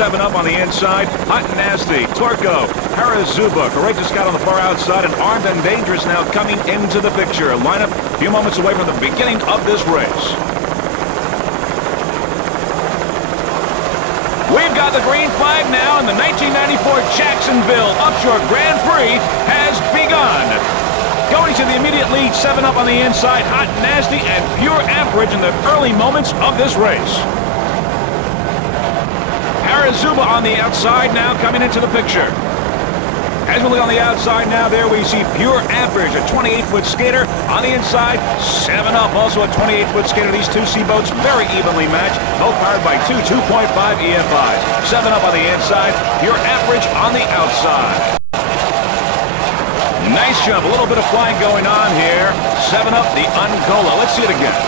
7 Up on the inside. Hot and Nasty, Torco, Harazuba, Courageous Scout on the far outside, and Armed and Dangerous now coming into the picture. Lineup a few moments away from the beginning of this race. We've got the green flag now, and the 1994 Jacksonville Offshore Grand Prix has begun. Going to the immediate lead, 7 Up on the inside, Hot and Nasty, and Pure Amperage in the early moments of this race. Harazuba on the outside now coming into the picture. As we look on the outside now, there we see Pure Amperage, a 28-foot skater. On the inside, 7 Up, also a 28-foot skater. These two seaboats very evenly matched, both powered by two 2.5 EFIs. 7 Up on the inside, Pure Amperage on the outside. Nice jump, a little bit of flying going on here. 7 Up, the Uncola. Let's see it again.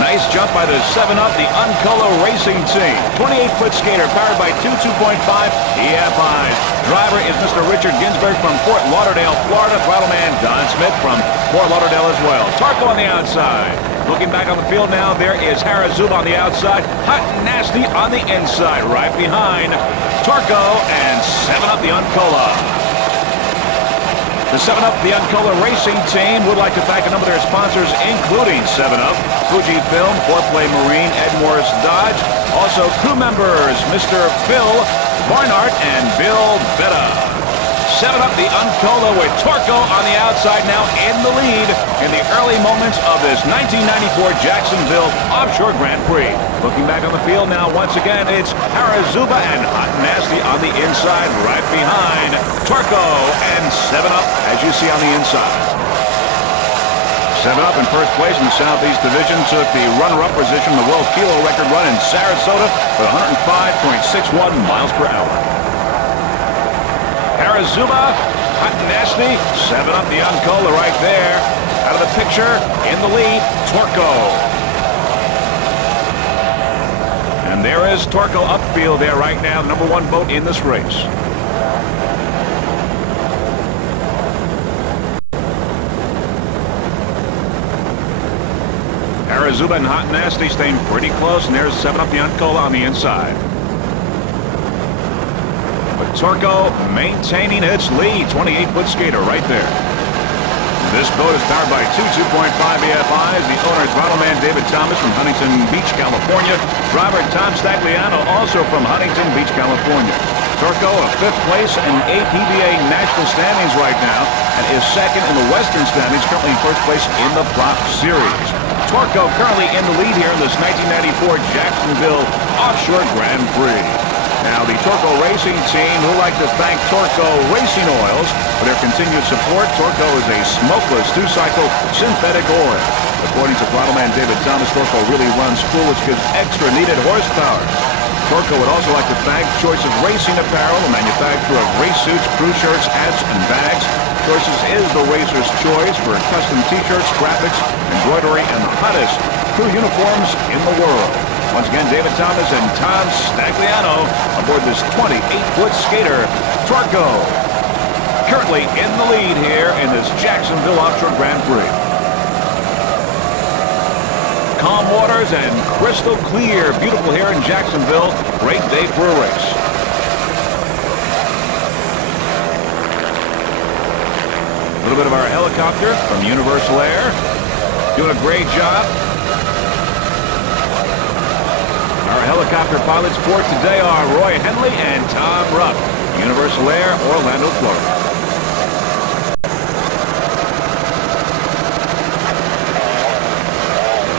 Nice jump by the 7 Up, the Uncola Racing Team. 28-foot skater powered by two 2.5 EFIs. Driver is Mr. Richard Ginsberg from Fort Lauderdale, Florida. Throttleman Don Smith from Fort Lauderdale as well. Torco on the outside. Looking back on the field now, there is Harazuba on the outside. Hot and Nasty on the inside. Right behind Torco and 7 Up, the Uncola. The 7 Up, the Uncola Racing Team would like to thank a number of their sponsors, including 7 Up, Fujifilm, 4Play Marine, Ed Morris Dodge. Also crew members, Mr. Phil Barnard and Bill Betta. 7 Up, the Uncola with Torco on the outside now in the lead in the early moments of this 1994 Jacksonville Offshore Grand Prix. Looking back on the field now, once again, it's Harazuba and Hot and Nasty on the inside, right behind Torco and 7 Up, as you see on the inside. 7 Up in first place in the Southeast Division took the runner-up position, the world kilo record run in Sarasota with 105.61 miles per hour. Harazuba, Hot and Nasty, 7 Up, the Uncola right there. Out of the picture, in the lead, Torco. And there is Torco upfield there right now, the #1 boat in this race. Harazuba and Hot and Nasty staying pretty close, and there's 7 Up, the Uncola on the inside. But Torco maintaining its lead, 28-foot skater right there. This boat is powered by two 2.5 EFIs. The owner is Throttleman David Thomas from Huntington Beach, California. Driver Tom Stagliano, also from Huntington Beach, California. Torco, a 5th place in APBA national standings right now, and is 2nd in the Western standings, currently in 1st place in the Flop Series. Torco currently in the lead here in this 1994 Jacksonville Offshore Grand Prix. Now, the Torco Racing Team would like to thank Torco Racing Oils for their continued support. Torco is a smokeless 2-cycle synthetic oil. According to Throttleman David Thomas, Torco really runs full, which gives extra needed horsepower. Torco would also like to thank Choice of Racing Apparel, the manufacturer of race suits, crew shirts, hats, and bags. Choices is the racer's choice for custom t-shirts, graphics, embroidery, and the hottest crew uniforms in the world. Once again, David Thomas and Tom Stagliano aboard this 28-foot skater, Torco. Currently in the lead here in this Jacksonville Offshore Grand Prix. Calm waters and crystal clear. Beautiful here in Jacksonville. Great day for a race. A little bit of our helicopter from Universal Air. Doing a great job. Our helicopter pilots for today are Roy Henley and Tom Rupp. Universal Air, Orlando, Florida.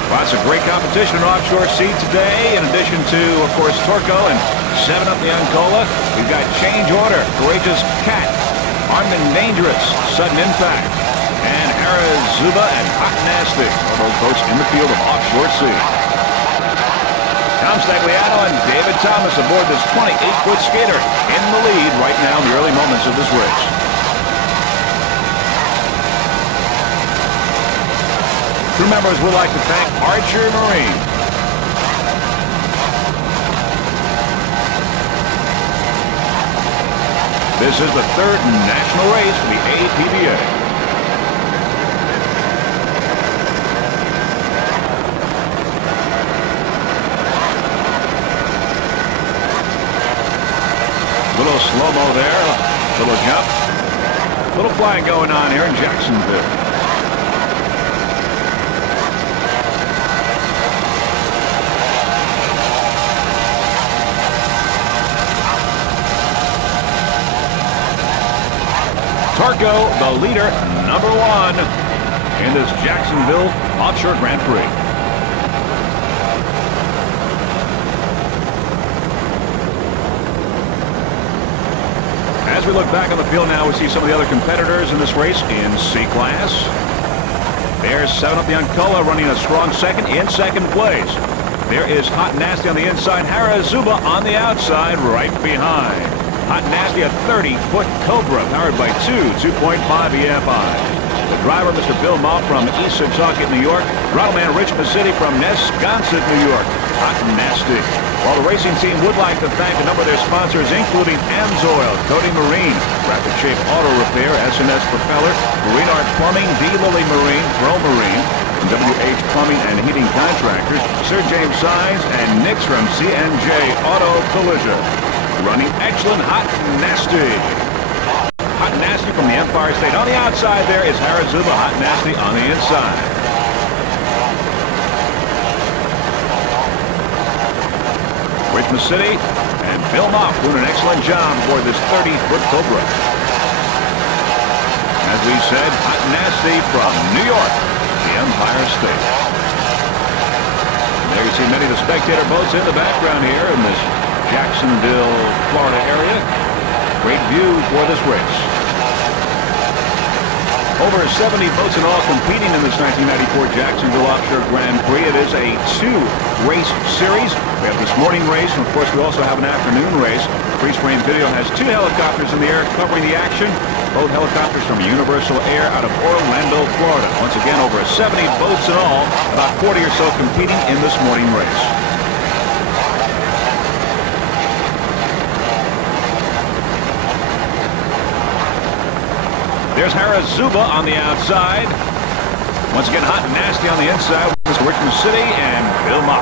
Lots of great competition in offshore sea today. In addition to, of course, Torco and 7 Up, the Uncola. We've got Change Order, Courageous Cat, Armed and Dangerous, Sudden Impact, and Harazuba and Hot and Nasty. All those boats in the field of offshore sea. Tom Stagliano and David Thomas aboard this 28-foot skater in the lead right now in the early moments of this race. Crew members would like to thank Archer Marine. This is the 3rd national race for the APBA. slow-mo there. Little jump. Little flying going on here in Jacksonville. Tarko, the leader, #1 in this Jacksonville Offshore Grand Prix. As we look back on the field now, we see some of the other competitors in this race in C class. There's 7 up the Uncola running a strong second in second place. There is Hot Nasty on the inside, Harazuba on the outside right behind. Hot Nasty, a 30-foot Cobra powered by 2.5 EFI. The driver, Mr. Bill Moff from East Setauket, New York. Rattleman Rich Pacitti from Nesconset, New York. Hot Nasty. While the racing team would like to thank a number of their sponsors, including Amsoil, Cody Marine, Rapid Shape Auto Repair, S&S Propeller, Marine Art Plumbing, D. Lilly Marine, Pro Marine, WH Plumbing and Heating Contractors, Sir James Signs, and Nix from C&J Auto Collision. Running excellent, Hot Nasty. Hot Nasty from the Empire State. On the outside there is Harazuba, Hot Nasty on the inside. Rich City and Bill Moff doing an excellent job aboard this 30-foot Cobra. As we said, Hot Nasty from New York, the Empire State. And there you see many of the spectator boats in the background here in this Jacksonville, Florida area. Great view for this race. Over 70 boats in all competing in this 1994 Jacksonville Offshore Grand Prix. It is a 2-race series. We have this morning race, and of course we also have an afternoon race. Freeze frame video has 2 helicopters in the air covering the action. Both helicopters from Universal Air out of Orlando, Florida. Once again, over 70 boats in all, about 40 or so competing in this morning race. There's Harazuba on the outside. Once again, Hot Nasty on the inside with Mr. Richmond City and Bill Moff.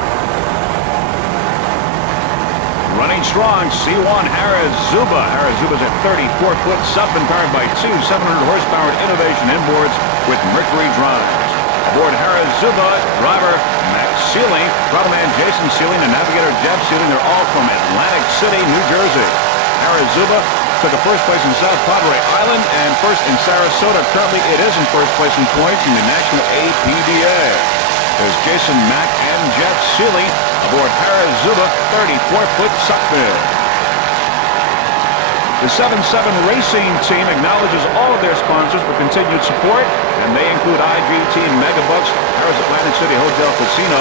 Running strong, C1 Harazuba. Harazuba's a 34-foot sub powered by 2 700-horsepower Innovation inboards with Mercury drives. Aboard Harazuba, driver Max Sealing, Rattleman Jason Sealing, and navigator Jeff Sealing. They're all from Atlantic City, New Jersey. Harazuba took a first place in South Padre Island and first in Sarasota. Currently, it is in first place in points in the National APBA. There's Jason Mack and Jeff Sealy aboard Harazuba 34-foot suckbill. The 7-7 Racing Team acknowledges all of their sponsors for continued support, and they include IGT Megabucks, Harris Atlantic City Hotel Casino,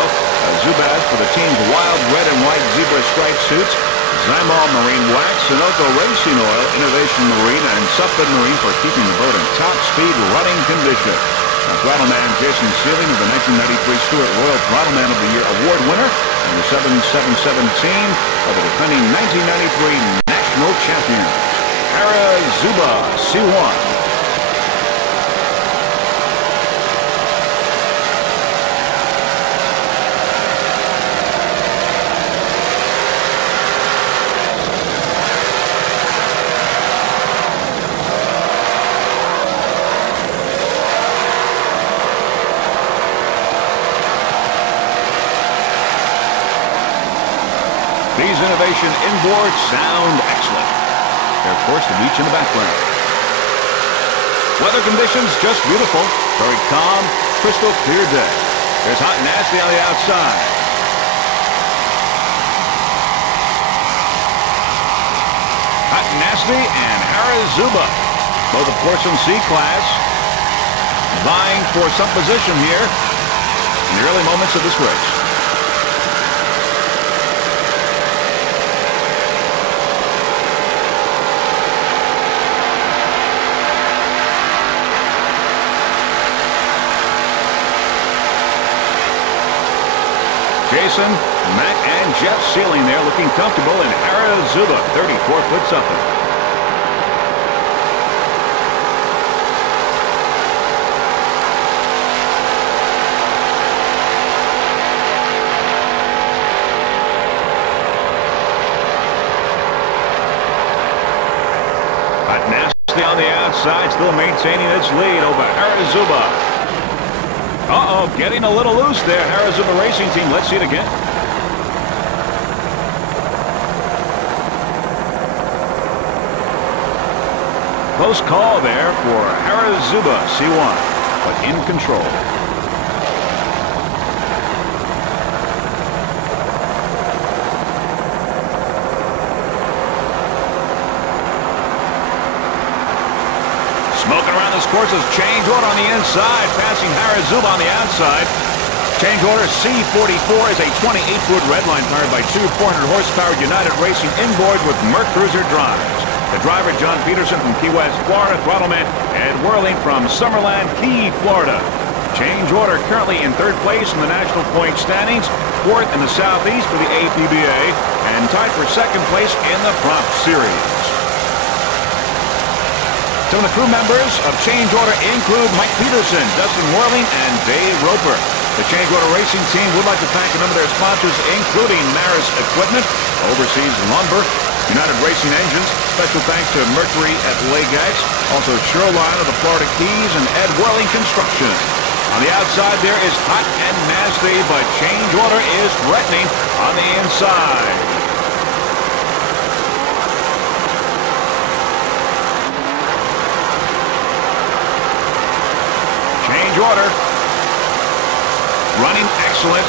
Zubaz for the team's wild red and white zebra striped suits, Zymol Marine Wax, Sunoco Racing Oil, Innovation Marine, and Suffolk Marine for keeping the boat in top speed running condition. Throttleman Jason Sealing of the 1993 Stewart Royal Throttleman of the Year Award winner, and the 777 team of the defending 1993 National Champions. Harazuba C1. These Innovation inboards sound excellent. They're, of course, the beach in the background. Weather conditions just beautiful. Very calm, crystal clear day. There's Hot Nasty on the outside. Hot Nasty and Harazuba, both of course in C class, vying for some position here in the early moments of this race. Jason, Matt, and Jeff Sealing there looking comfortable in Harazuba, 34-foot something. Hot Nasty on the outside, still maintaining its lead over Harazuba. Uh-oh, getting a little loose there, Harazuba Racing Team. Let's see it again. Close call there for Harazuba C1, but in control. Smoking around this course is change order on the inside, passing Harazuba on the outside. Change order C44 is a 28-foot redline powered by two 400-horsepower United Racing inboards with Merc Cruiser drives. The driver, John Peterson from Key West, Florida. Throttleman, Ed Whirling from Summerland Key, Florida. Change order currently in third place in the national point standings, fourth in the Southeast for the APBA, and tied for second place in the Prop Series. Some of the crew members of Change Order include Mike Peterson, Dustin Whirling, and Dave Roper. The Change Order Racing Team would like to thank a number of their sponsors, including Maris Equipment, Overseas Lumber, United Racing Engines. Special thanks to Mercury at Lagex, also Shoreline of the Florida Keys, and Ed Whirling Construction. On the outside there is Hot and Nasty, but Change Order is threatening on the inside. Change Order running excellent,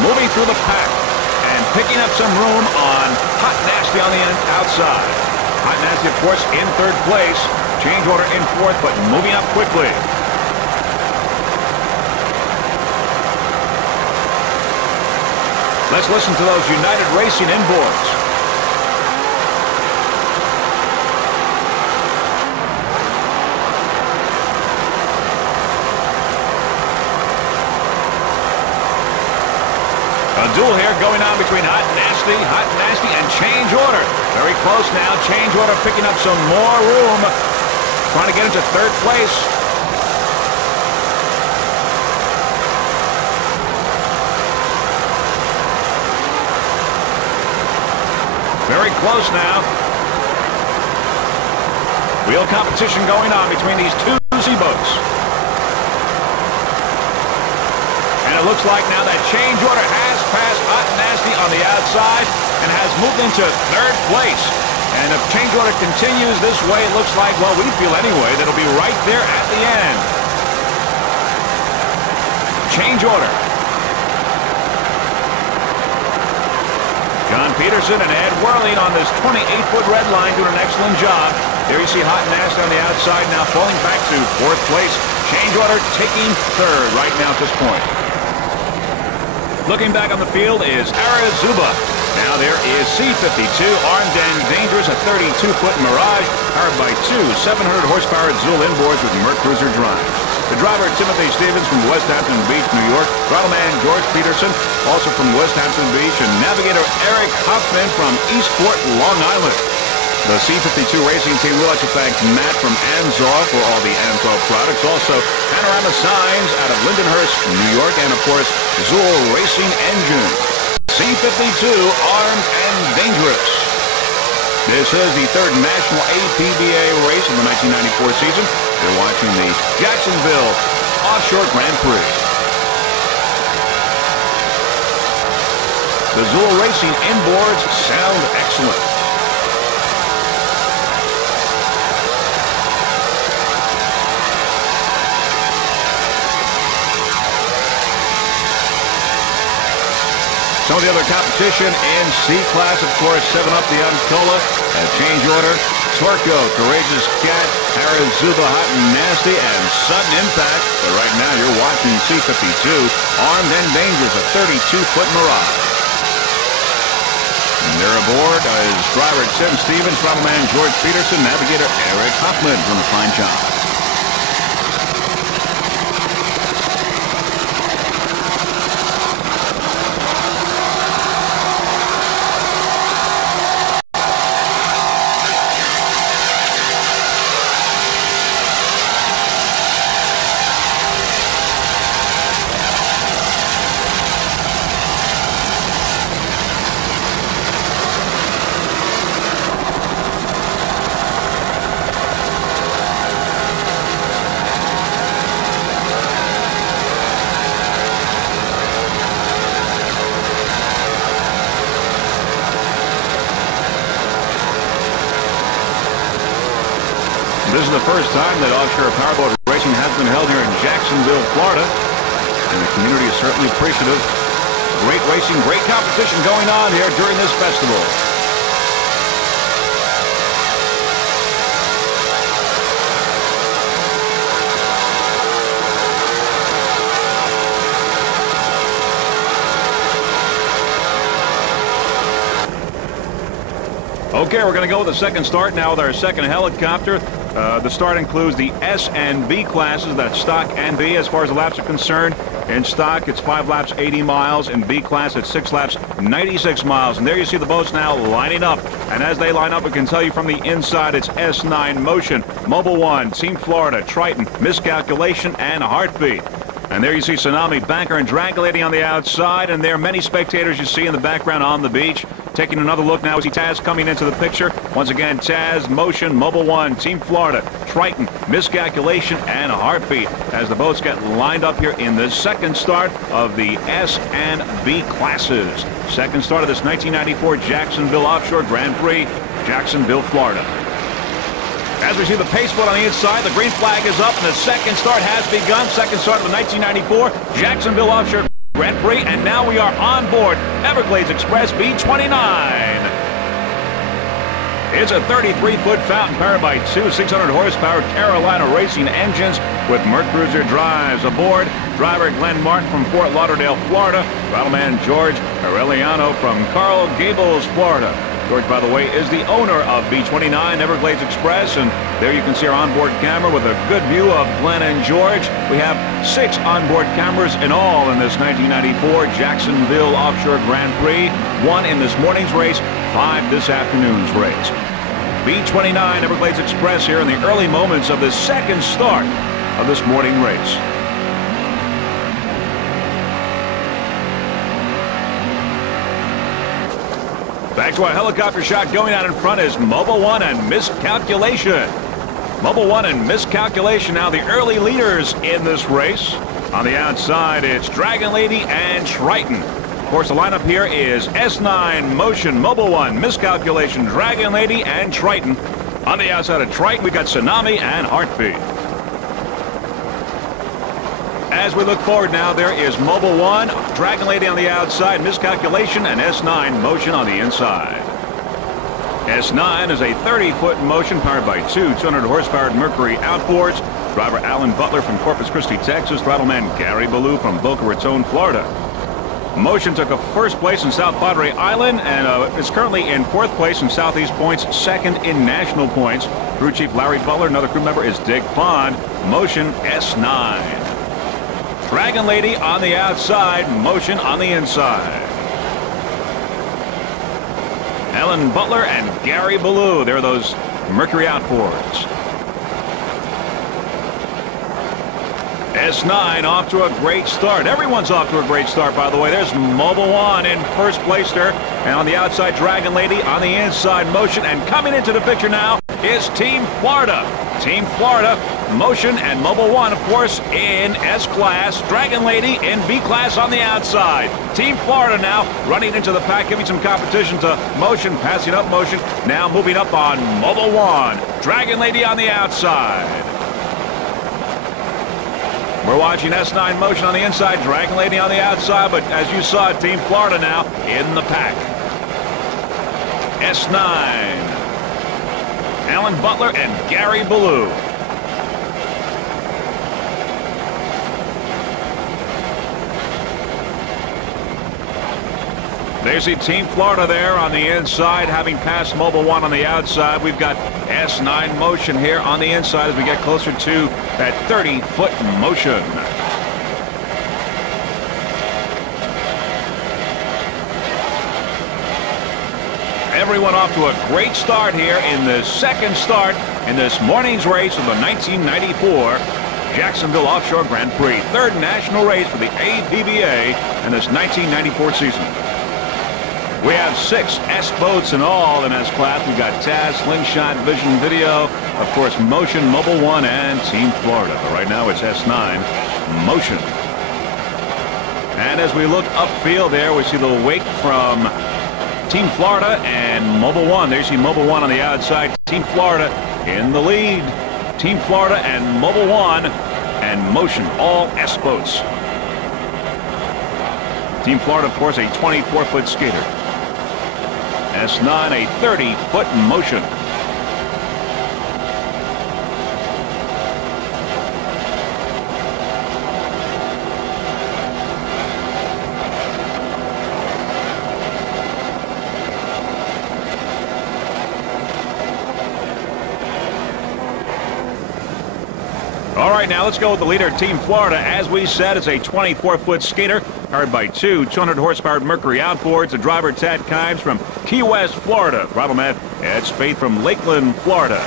moving through the pack and picking up some room on Hot Nasty on the outside. Hot Nasty, of course, in third place. Change Order in fourth, but moving up quickly. Let's listen to those United Racing inboards. A duel here going on between Hot Nasty, and Change Order. Very close now. Change Order picking up some more room, trying to get into third place. Very close now. Wheel competition going on between these two Z-boats. And it looks like now that Change Order has passed Hot Nasty on the outside and has moved into third place. And if Change Order continues this way, it looks like, well, we feel anyway, that it'll be right there at the end. Change Order. John Peterson and Ed Whirling on this 28-foot red line doing an excellent job. There you see Hot Nasty on the outside now falling back to fourth place. Change Order taking third right now at this point. Looking back on the field is Harazuba. Now there is C52, armed and dangerous, a 32-foot Mirage, powered by two 700-horsepower Zool inboards with Merc Cruiser drives. The driver, Timothy Stevens from West Hampton Beach, New York. Throttleman, George Peterson, also from West Hampton Beach. And navigator Eric Hoffman from Eastport, Long Island. The C52 Racing Team would like to thank Matt from Anzor for all the Anzor products. Also, Panorama Signs out of Lindenhurst, New York. And, of course, Zool Racing Engine. C52, armed and dangerous. This is the third national APBA race of the 1994 season. You're watching the Jacksonville Offshore Grand Prix. The Zool Racing inboards sound excellent. Some of the other competition in C-Class, of course, 7-Up the Uncola, Change Order, Torco, Courageous Cat, Harazuba, Hot and Nasty, and Sudden Impact. But right now you're watching C-52, Armed and Dangerous, a 32-foot Mirage. And they're aboard is driver Tim Stevens, throttleman George Peterson, navigator Eric Hoffman from the fine job. This is the first time that offshore powerboat racing has been held here in Jacksonville, Florida. And the community is certainly appreciative. Great racing, great competition going on here during this festival. Okay, we're going to go with the second start now with our second helicopter. The start includes the S and B classes, that's stock and B as far as the laps are concerned. In stock, it's 5 laps, 80 miles. In B class, it's 6 laps, 96 miles. And there you see the boats now lining up. And as they line up, we can tell you from the inside, it's S9 Motion, Mobile One, Team Florida, Triton, Miscalculation, and Heartbeat. And there you see Tsunami, Banker, and Drag Lady on the outside. And there are many spectators you see in the background on the beach. Taking another look now, we see Taz coming into the picture. Once again, Taz, Motion, Mobile One, Team Florida, Triton, Miscalculation, and Heartbeat as the boats get lined up here in the second start of the S and B classes. Second start of this 1994 Jacksonville Offshore Grand Prix, Jacksonville, Florida. As we see the pace boat on the inside, the green flag is up and the second start has begun. Second start of the 1994 Jacksonville Offshore Grand Prix, and now we are on board Everglades Express B29. It's a 33-foot fountain powered by two 600-horsepower Carolina racing engines with Mercruiser drives. Aboard, driver Glenn Martin from Fort Lauderdale, Florida. Rattleman George Aureliano from Coral Gables, Florida. George, by the way, is the owner of B29 Everglades Express, and there you can see our onboard camera with a good view of Glenn and George. We have 6 onboard cameras in all in this 1994 Jacksonville Offshore Grand Prix. 1 in this morning's race, 5 this afternoon's race. B29 Everglades Express here in the early moments of the second start of this morning race. Back to our helicopter shot. Going out in front is Mobile One and Miscalculation. Mobile One and Miscalculation now the early leaders in this race. On the outside, it's Dragon Lady and Triton. Of course, the lineup here is S9 Motion, Mobile One, Miscalculation, Dragon Lady, and Triton. On the outside of Triton, we got Tsunami and Heartbeat. As we look forward now, there is Mobile One, Dragon Lady on the outside, Miscalculation, and S9 Motion on the inside. S9 is a 30-foot motion powered by two 200-horsepower Mercury outboards. Driver Alan Butler from Corpus Christi, Texas. Rattleman Gary Ballou from Boca Raton, Florida. Motion took a first place in South Padre Island and is currently in 4th place in Southeast Points, 2nd in national points. Crew Chief Larry Butler, another crew member, is Dick Pond. Motion S9. Dragon Lady on the outside, Motion on the inside. Alan Butler and Gary Ballou, they're those Mercury outboards. S9 off to a great start. Everyone's off to a great start, by the way. There's Mobile One in first place there. And on the outside, Dragon Lady. On the inside, Motion. And coming into the picture now is Team Florida. Team Florida, Motion and Mobile One, of course, in S-Class. Dragon Lady in B-Class on the outside. Team Florida now running into the pack, giving some competition to Motion, passing up Motion. Now moving up on Mobile One. Dragon Lady on the outside. We're watching S9 Motion on the inside, Dragon Lady on the outside, but as you saw, Team Florida now in the pack. S9. Alan Butler and Gary Ballou. There's the Team Florida there on the inside, having passed Mobile One on the outside. We've got S9 Motion here on the inside as we get closer to that 30-foot motion. Everyone off to a great start here in the second start in this morning's race of the 1994 Jacksonville Offshore Grand Prix. 3rd national race for the APBA in this 1994 season. We have 6 S boats in all in S class. We've got Taz, Slingshot, Vision Video, of course, Motion, Mobile One, and Team Florida. But right now it's S9 Motion. And as we look upfield there, we see the wake from Team Florida and Mobile One. There you see Mobile One on the outside. Team Florida in the lead. Team Florida and Mobil 1 and Motion, all S boats. Team Florida, of course, a 24-foot skater. S9, a 30-foot Motion. All right, now let's go with the leader, Team Florida. As we said, it's a 24-foot skater powered by two 200-horsepower Mercury outboards. The driver, Ted Kimes from Key West, Florida. Throttle Ed Spade from Lakeland, Florida.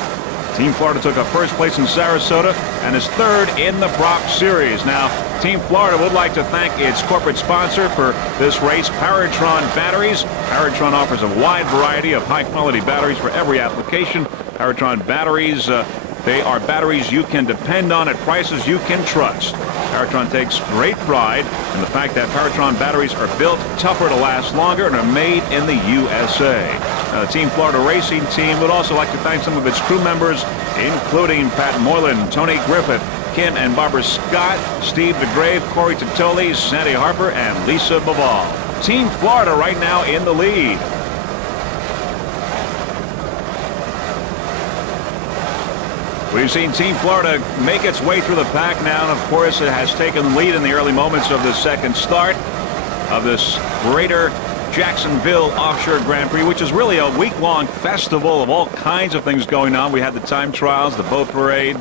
Team Florida took a first place in Sarasota and is third in the Prop Series. Now, Team Florida would like to thank its corporate sponsor for this race, Powertron Batteries. Powertron offers a wide variety of high-quality batteries for every application. Powertron Batteries, they are batteries you can depend on at prices you can trust. Powertron takes great pride in the fact that Powertron batteries are built tougher to last longer and are made in the USA. Now, the Team Florida racing team would also like to thank some of its crew members, including Pat Moylan, Tony Griffith, Kim and Barbara Scott, Steve DeGrave, Corey Titoli, Sandy Harper, and Lisa Baval. Team Florida right now in the lead. We've seen Team Florida make its way through the pack now, and of course it has taken the lead in the early moments of the second start of this greater Jacksonville Offshore Grand Prix, which is really a week-long festival of all kinds of things going on. We had the time trials, the boat parade,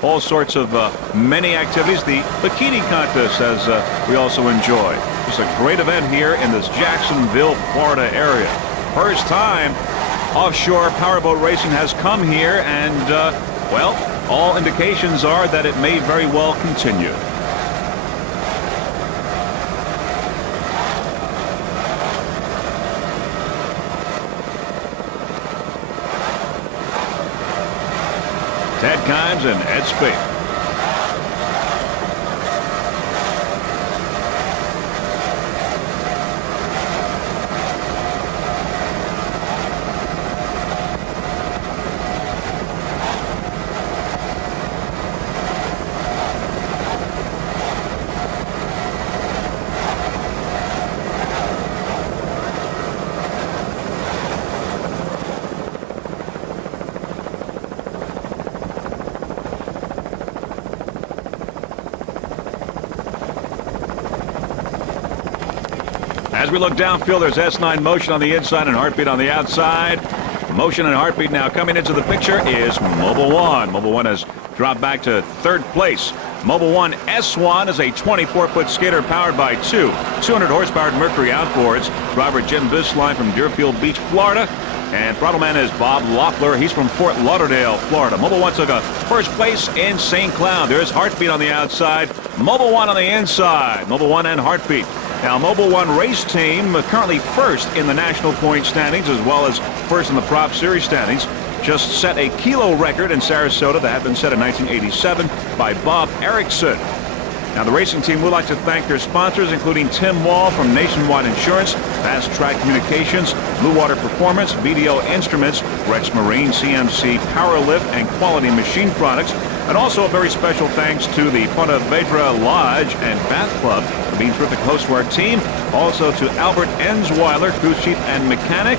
all sorts of many activities. The bikini contest, as we also enjoy. It's a great event here in this Jacksonville, Florida area. First time offshore powerboat racing has come here, and well, all indications are that it may very well continue. Ted Kimes and Ed Spade. As we look downfield, there's S9 Motion on the inside and Heartbeat on the outside. Motion and Heartbeat now coming into the picture is Mobil 1. Mobil 1 has dropped back to third place. Mobil 1 S1 is a 24-foot skater powered by two 200-horsepower Mercury outboards. Driver Jim Bisline from Deerfield Beach, Florida. And throttle man is Bob Loeffler. He's from Fort Lauderdale, Florida. Mobil 1 took a first place in St. Cloud. There's Heartbeat on the outside. Mobil 1 on the inside. Mobil 1 and Heartbeat. Now, Mobil 1 race team currently first in the national point standings as well as first in the Prop Series standings. Just set a kilo record in Sarasota that had been set in 1987 by Bob Erickson. Now, the racing team would like to thank their sponsors, including Tim Wall from Nationwide Insurance, Fast Track Communications, Blue Water Performance, BDO Instruments, Rex Marine, CMC, Power Lift, and Quality Machine Products. And also a very special thanks to the Ponte Vedra Lodge and Bath Club for being terrific hosts for our team. Also to Albert Ensweiler, crew chief and mechanic.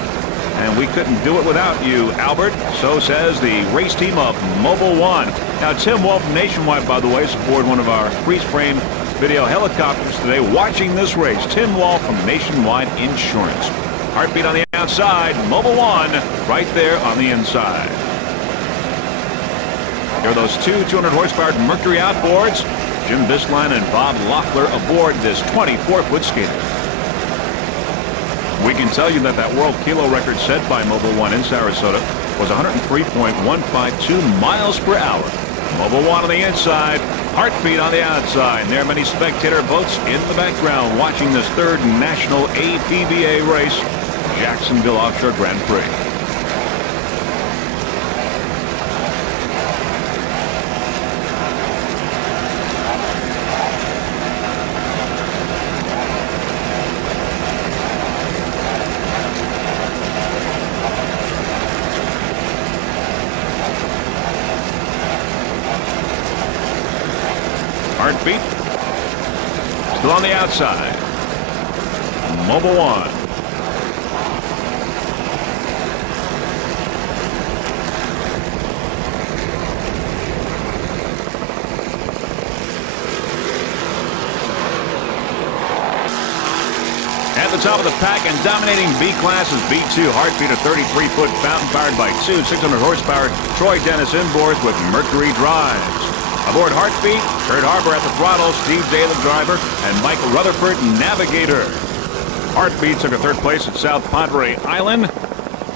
And we couldn't do it without you, Albert. So says the race team of Mobil 1. Now, Tim Wall from Nationwide, by the way, is aboard one of our freeze-frame video helicopters today watching this race. Tim Wall from Nationwide Insurance. Heartbeat on the outside, Mobil 1 right there on the inside. Here are those two 200-horsepower Mercury outboards. Jim Bisline and Bob Loeffler aboard this 24-foot skater. We can tell you that that world kilo record set by Mobil 1 in Sarasota was 103.152 miles per hour. Mobil 1 on the inside, Heartbeat on the outside. And there are many spectator boats in the background watching this third national APBA race, Jacksonville Offshore Grand Prix. Heartbeat still on the outside. Mobile One. At the top of the pack and dominating B class is B2 Heartbeat, a 33-foot fountain powered by two 600 horsepower Troy Dennis inboards with Mercury drives. Aboard Heartbeat, Kurt Harbor at the throttle, Steve Day the driver, and Michael Rutherford navigator. Heartbeat took a third place at South Padre Island.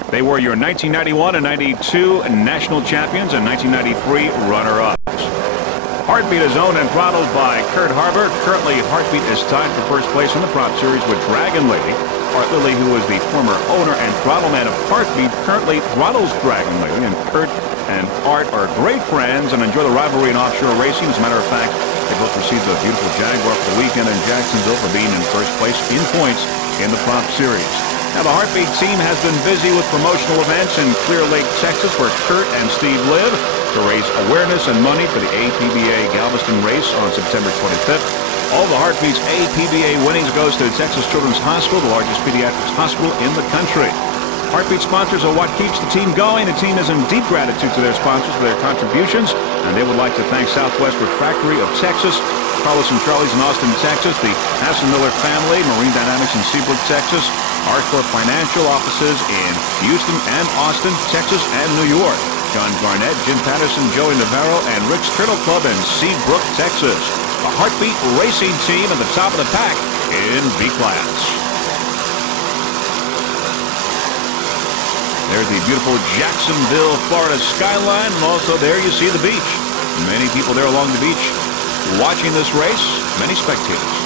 They were your 1991 and 92 national champions and 1993 runner-ups. Heartbeat is owned and throttled by Kurt Harbor. Currently, Heartbeat is tied for first place in the Prop Series with Dragon Lady. Art Lilly, who was the former owner and throttleman of Heartbeat, currently throttles Dragon Lady. And Kurt and Art are great friends and enjoy the rivalry in offshore racing. As a matter of fact, they both received a beautiful Jaguar for the weekend in Jacksonville for being in first place in points in the Prop Series. Now, the Heartbeat team has been busy with promotional events in Clear Lake, Texas, where Kurt and Steve live, to raise awareness and money for the APBA Galveston race on September 25th. All the Heartbeat's APBA winnings goes to the Texas Children's Hospital, the largest pediatrics hospital in the country. Heartbeat sponsors are what keeps the team going. The team is in deep gratitude to their sponsors for their contributions, and they would like to thank Southwest Refractory of Texas, Carlos and Charlie's in Austin, Texas, the Hassan Miller family, Marine Dynamics in Seabrook, Texas, Arcor Financial offices in Houston and Austin, Texas, and New York. John Garnett, Jim Patterson, Joey Navarro, and Rick's Turtle Club in Seabrook, Texas. The Heartbeat Racing Team at the top of the pack in B class. There's the beautiful Jacksonville, Florida skyline, and also there you see the beach. Many people there along the beach watching this race, many spectators.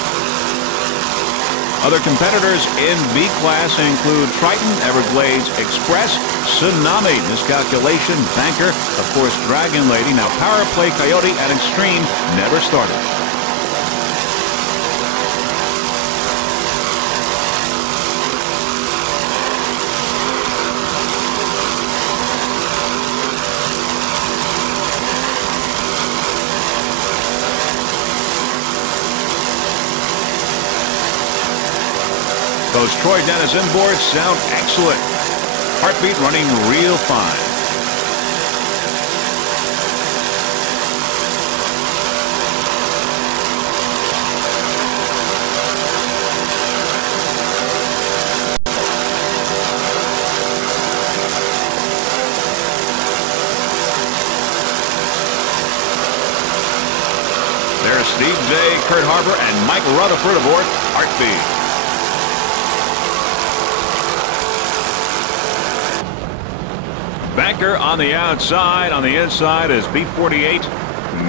Other competitors in B class include Triton, Everglades Express, Tsunami, Miscalculation, Banker, of course Dragon Lady. Now Power Play, Coyote, and Extreme never started. Those Troy Dennis inboards sound excellent. Heartbeat running real fine. There's Steve Day, Kurt Harbor, and Michael Rutherford aboard Heartbeat. Banker on the outside. On the inside is B48.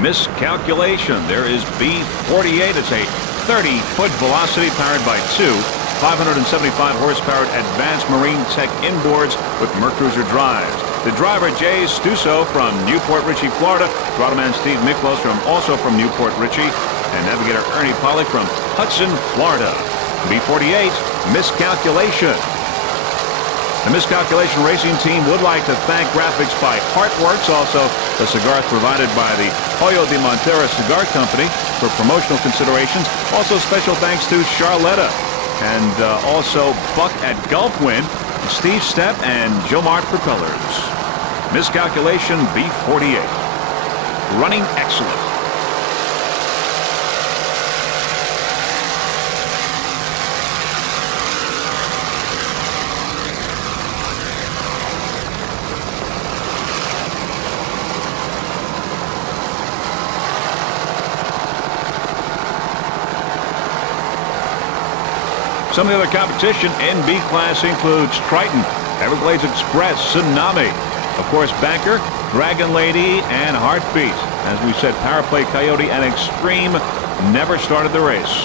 Miscalculation. There is B48. It's a 30-foot velocity powered by two 575 horsepower advanced marine tech inboards with Mercruiser drives. The driver, Jay Stuso from Newport Richey, Florida. Throttle-man Steve Miklos also from Newport Richey. And navigator Ernie Pollock from Hudson, Florida. B48, Miscalculation. The Miscalculation Racing Team would like to thank graphics by Heartworks, also the cigars provided by the Hoyo de Montera Cigar Company for promotional considerations. Also special thanks to Charletta and also Buck at Gulfwind, Steve Stepp, and Joe Mart Propellers. Miscalculation B48. Running excellent. Some of the other competition in B class includes Triton, Everglades Express, Tsunami, of course Banker, Dragon Lady, and Heartbeat. As we said, Power Play, Coyote, and Extreme never started the race.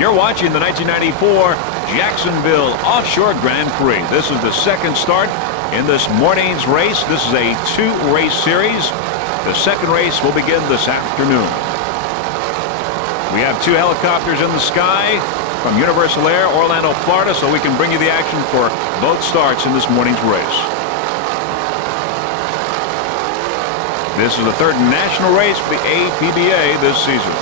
You're watching the 1994 Jacksonville Offshore Grand Prix. This is the second start in this morning's race. This is a two-race series. The second race will begin this afternoon. We have two helicopters in the sky from Universal Air, Orlando, Florida, so we can bring you the action for both starts in this morning's race. This is the third national race for the APBA this season.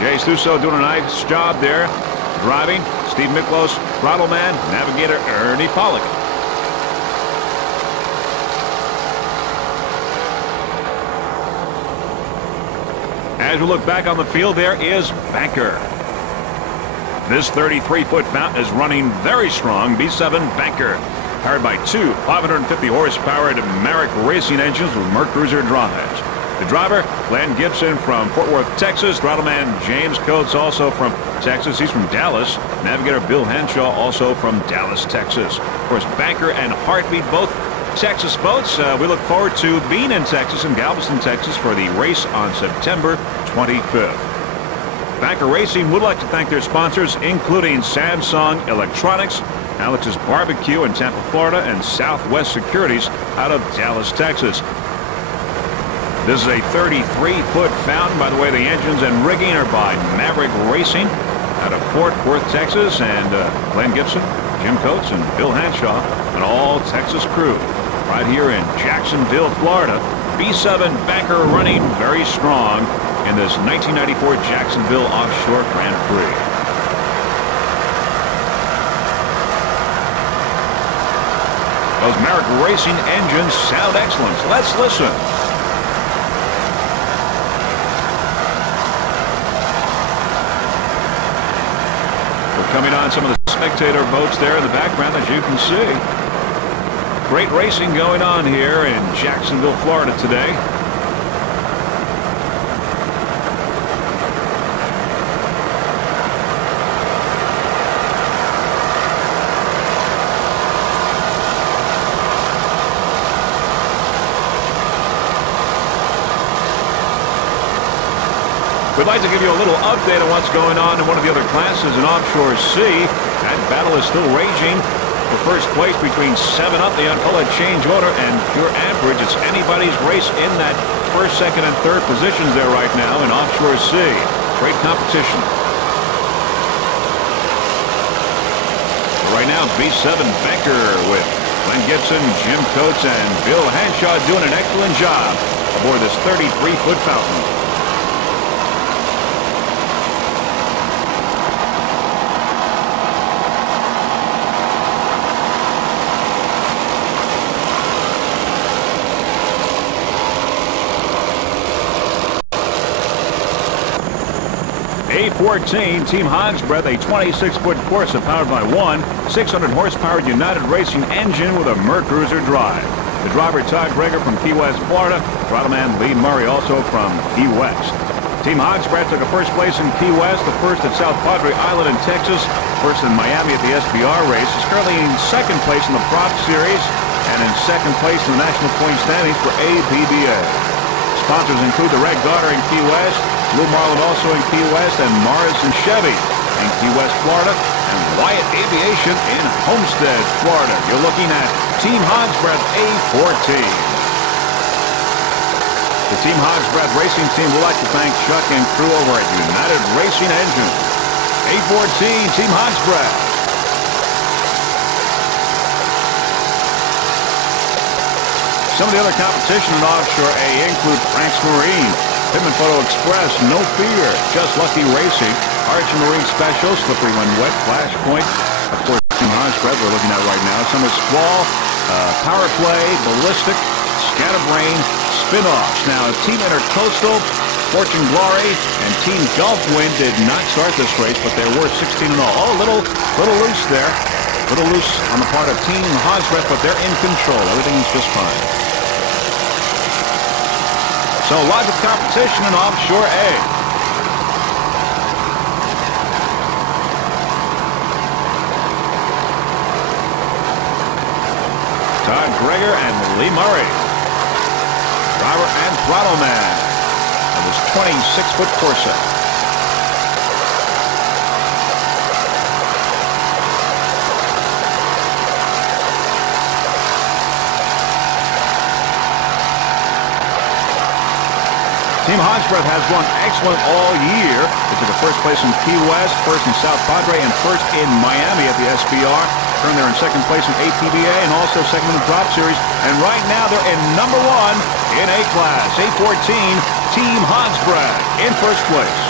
Jay Stusso doing a nice job there. Driving, Steve Miklos, throttle man, navigator Ernie Pollock. As we look back on the field, there is Banker. This 33-foot fountain is running very strong. B7 Banker, powered by two 550 horsepower Merrick racing engines with Mercruiser drives. The driver, Glenn Gibson from Fort Worth, Texas. Throttle-man James Coates, also from Texas. He's from Dallas. Navigator Bill Henshaw, also from Dallas, Texas. Of course, Banker and Heartbeat, both Texas boats. We look forward to being in Texas, in Galveston, Texas, for the race on September 25th. Banker Racing would like to thank their sponsors, including Samsung Electronics, Alex's Barbecue in Tampa, Florida, and Southwest Securities out of Dallas, Texas. This is a 33-foot fountain. By the way, the engines and rigging are by Maverick Racing out of Fort Worth, Texas, and Glenn Gibson, Jim Coates, and Bill Henshaw, an all-Texas crew right here in Jacksonville, Florida. B7 Banker running very strong in this 1994 Jacksonville Offshore Grand Prix. Those Merrick Racing engines sound excellent. Let's listen. Coming on some of the spectator boats there in the background, as you can see. Great racing going on here in Jacksonville, Florida today. We'd like to give you a little update on what's going on in one of the other classes in Offshore Sea. That battle is still raging for first place between 7-Up, the uncultured change order, and Pure Amperage. It's anybody's race in that first, second, and third positions there right now in Offshore Sea. Great competition. Right now, B7 Banker with Glenn Gibson, Jim Coates, and Bill Henshaw doing an excellent job aboard this 33-foot fountain. A14 Team Hogsbreath, a 26-foot Corsa powered by one 600-horsepower United Racing engine with a Mercruiser drive. The driver, Todd Greger from Key West, Florida. Throttleman Lee Murray, also from Key West. Team Hogsbreath took a first place in Key West, the first at South Padre Island in Texas, first in Miami at the SBR race. Is currently in second place in the Prop Series and in second place in the national point standings for APBA. Sponsors include the Red Garter in Key West, Blue Marlin also in Key West, and Morrison Chevy in Key West, Florida, and Wyatt Aviation in Homestead, Florida. You're looking at Team Hogsbreath A14. The Team Hogsbreath racing team would like to thank Chuck and crew over at United Racing Engines. A14 Team Hogsbreath. Some of the other competition in Offshore A include Frank's Marine, Pittman Photo Express, No Fear, Just Lucky Racing, Archer Marine Special, Slippery When Wet, Flashpoint. Of course, Team Hogsbreath we're looking at right now. Summer Squall, Power Play, Ballistic, Scatterbrain, Spin-Offs. Now, Team Intercoastal, Fortune Glory, and Team Gulfwind did not start this race, but there were 16 in all. Oh, a little loose there. A little loose on the part of Team Hogsbreath, but they're in control. Everything's just fine. So lots of competition in Offshore A. Todd Greger and Lee Murray. Driver and throttle man of this 26-foot Corsa. Team Hogsworth has won excellent all year. They took a first place in Key West, first in South Padre, and first in Miami at the SBR. Turned there in second place in APBA and also second in the Drop Series. And right now they're in number 1 in A-Class. A14, Team Hogsworth in first place.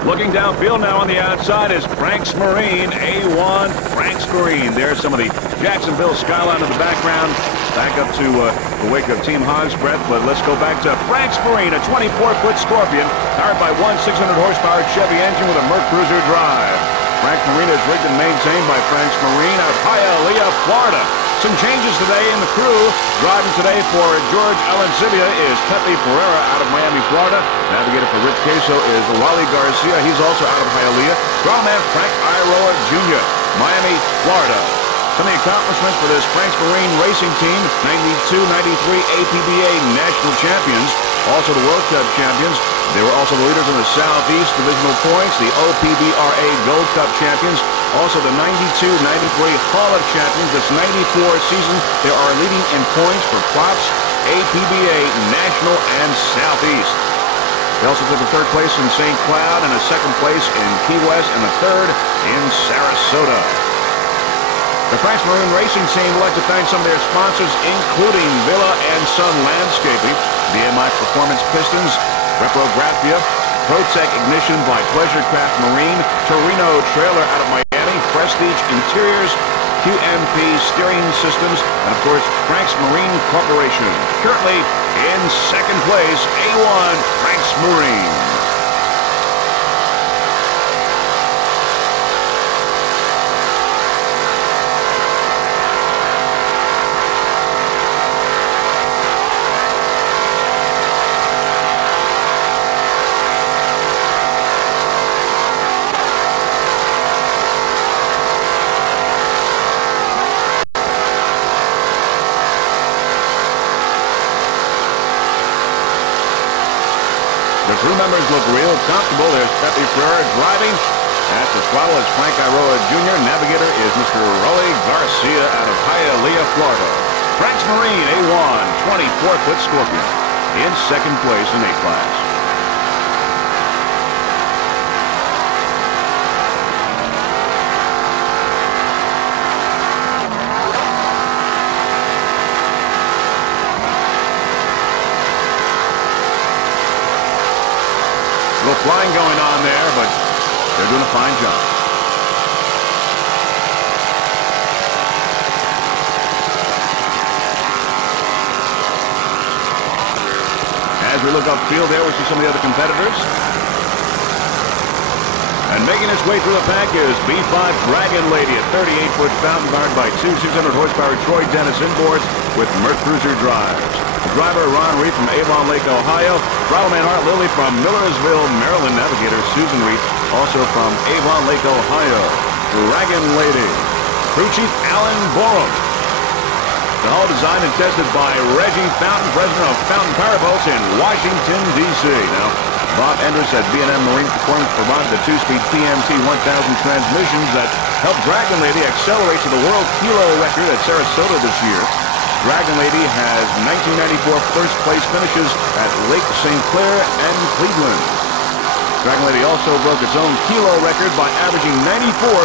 Looking downfield now on the outside is Frank's Marine, A1, Frank's Marine. There's some of the Jacksonville skyline in the background. Back up to the wake of Team Hogsworth, but let's go back to Frank's Marine, a 24-foot Scorpion, powered by one 600-horsepower Chevy engine with a Merc Cruiser drive. Frank's Marine is rigged and maintained by Frank's Marine out of Hialeah, Florida. Some changes today in the crew. Driving today for George Alencibia is Pepe Pereira out of Miami, Florida. Navigator for Rich Queso is Wally Garcia. He's also out of Hialeah. Throttle Frank Iroa Jr., Miami, Florida. Some of the accomplishments for this Frank's Marine racing team: 92-93 APBA national champions, also the World Cup champions. They were also the leaders in the Southeast divisional points, the OPBRA Gold Cup champions, also the 92-93 Hall of Champions. This 94 season, they are leading in points for Props, APBA, National, and Southeast. They also took a third place in St. Cloud and a second place in Key West and a third in Sarasota. The Frank's Marine Racing Team would like to thank some of their sponsors, including Villa and Son Landscaping, BMI Performance Pistons, Reprographia, ProTech Ignition by Pleasure Craft Marine, Torino Trailer out of Miami, Prestige Interiors, QMP Steering Systems, and of course, Frank's Marine Corporation. Currently in second place, A1 Frank's Marine. The crew members look real comfortable. There's Pepe Pereira driving. At the throttle is Frank Iroa Jr. Navigator is Mr. Rolly Garcia out of Hialeah, Florida. Frank's Marine, A1, 24-foot Scorpion, in second place in A-Class. A little flying going on there, but they're doing a fine job. As we look upfield there, we see some of the other competitors. And making its way through the pack is B5 Dragon Lady, a 38-foot fountain powered by two 600-horsepower Troy Dennis inboards with Merc Cruiser drives. The driver, Ron Reed from Avon Lake, Ohio. Throttleman Art Lilly from Millersville, Maryland. Navigator Susan Reed, also from Avon Lake, Ohio. Dragon Lady. Crew Chief Alan Borum. The hull designed and tested by Reggie Fountain, president of Fountain Powerboats in Washington, D.C. Now, Bob Enders at B&M Marine Performance provided the two-speed PMT 1000 transmissions that helped Dragon Lady accelerate to the world kilo record at Sarasota this year. Dragon Lady has 1994 first-place finishes at Lake St. Clair and Cleveland. Dragon Lady also broke its own kilo record by averaging 94.65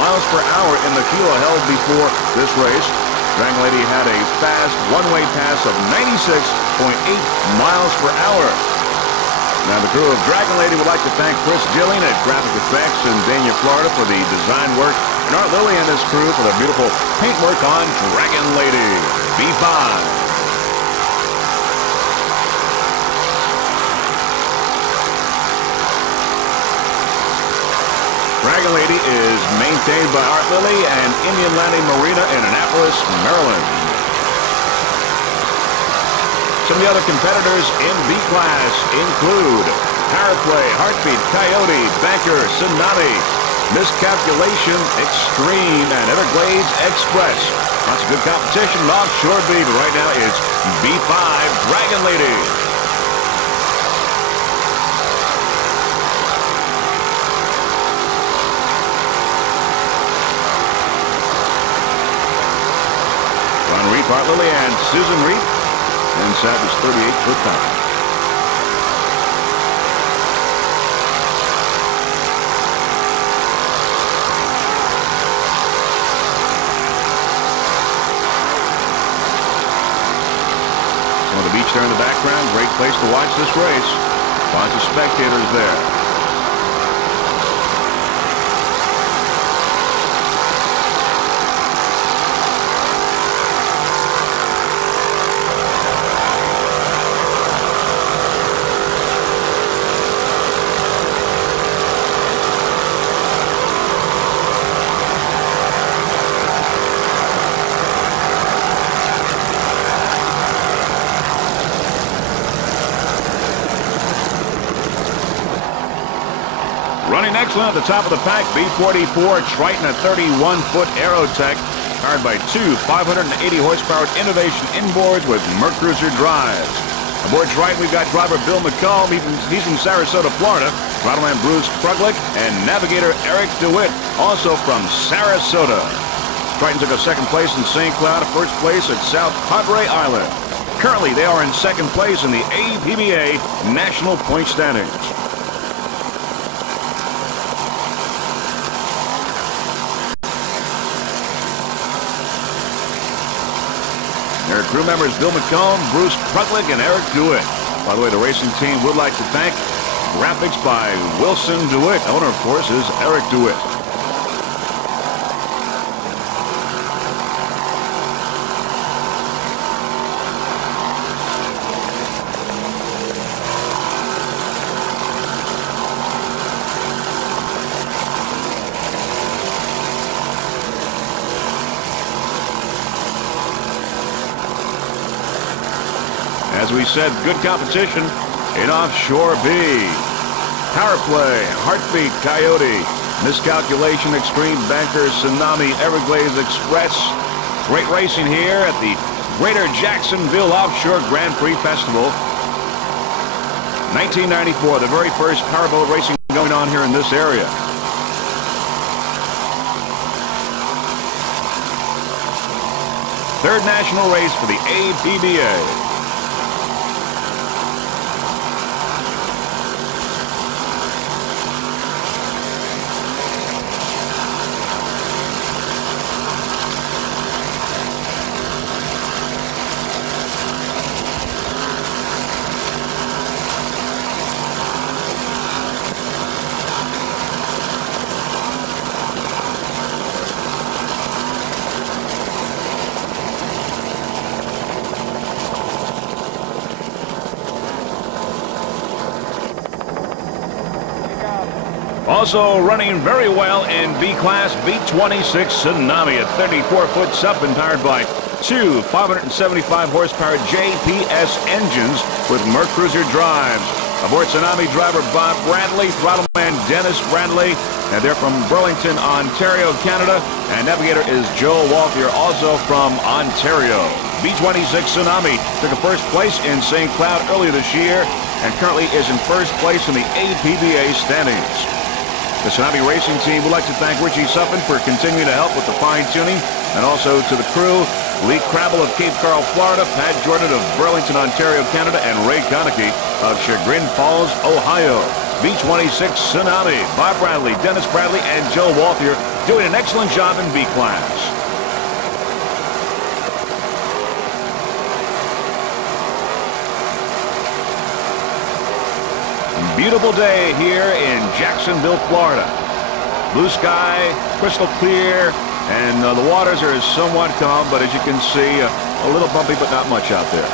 miles per hour in the kilo held before this race. Dragon Lady had a fast one-way pass of 96.8 miles per hour. Now, the crew of Dragon Lady would like to thank Chris Dilling at Graphic Effects in Dania, Florida for the design work, and Art Lilly and his crew for the beautiful paintwork on Dragon Lady. B5. Dragon Lady is maintained by Art Lilly and Indian Landing Marina in Annapolis, Maryland. Some of the other competitors in B-Class include Powerplay, Heartbeat, Coyote, Banker, Tsunami, Miscalculation, Extreme, and Everglades Express. Lots of good competition in Offshore B, but right now it's B5 Dragon Lady. Cart Lily and Susan Reed. And Savage 38-foot time. The beach there in the background, great place to watch this race. Lots of spectators there. Running excellent at the top of the pack, B-44 Triton, a 31-foot Aerotech, powered by two 580-horsepower Innovation inboards with Mercruiser drives. Aboard Triton, we've got driver Bill McComb. He's from Sarasota, Florida. Throttle Bruce Kruglich, and navigator Eric DeWitt, also from Sarasota. Triton took a second place in St. Cloud, first place at South Padre Island. Currently, they are in second place in the APBA National Point Standings. Their crew members Bill McComb, Bruce Kruglich, and Eric DeWitt. By the way, the racing team would like to thank graphics by Wilson DeWitt. Owner, of course, is Eric DeWitt. As we said, good competition in Offshore B. Power Play, Heartbeat, Coyote, Miscalculation, Extreme Banker, Tsunami, Everglades Express. Great racing here at the Greater Jacksonville Offshore Grand Prix Festival. 1994, the very first powerboat racing going on here in this area. Third national race for the APBA. Also running very well in B-Class, B-26 Tsunami, a 34-foot Suppin powered by two 575-horsepower JPS engines with Mercruiser drives. Aboard Tsunami, driver Bob Bradley, throttle man Dennis Bradley, and they're from Burlington, Ontario, Canada, and navigator is Joe Walthier, also from Ontario. B-26 Tsunami took a first place in St. Cloud earlier this year and currently is in first place in the APBA standings. The Tsunami racing team would like to thank Richie Suffin for continuing to help with the fine-tuning, and also to the crew, Lee Crabble of Cape Coral, Florida, Pat Jordan of Burlington, Ontario, Canada, and Ray Konecki of Chagrin Falls, Ohio. B-26 Tsunami, Bob Bradley, Dennis Bradley, and Joe Walthier doing an excellent job in B-Class. Beautiful day here in Jacksonville, Florida. Blue sky, crystal clear, and the waters are somewhat calm, but as you can see, a little bumpy, but not much out there.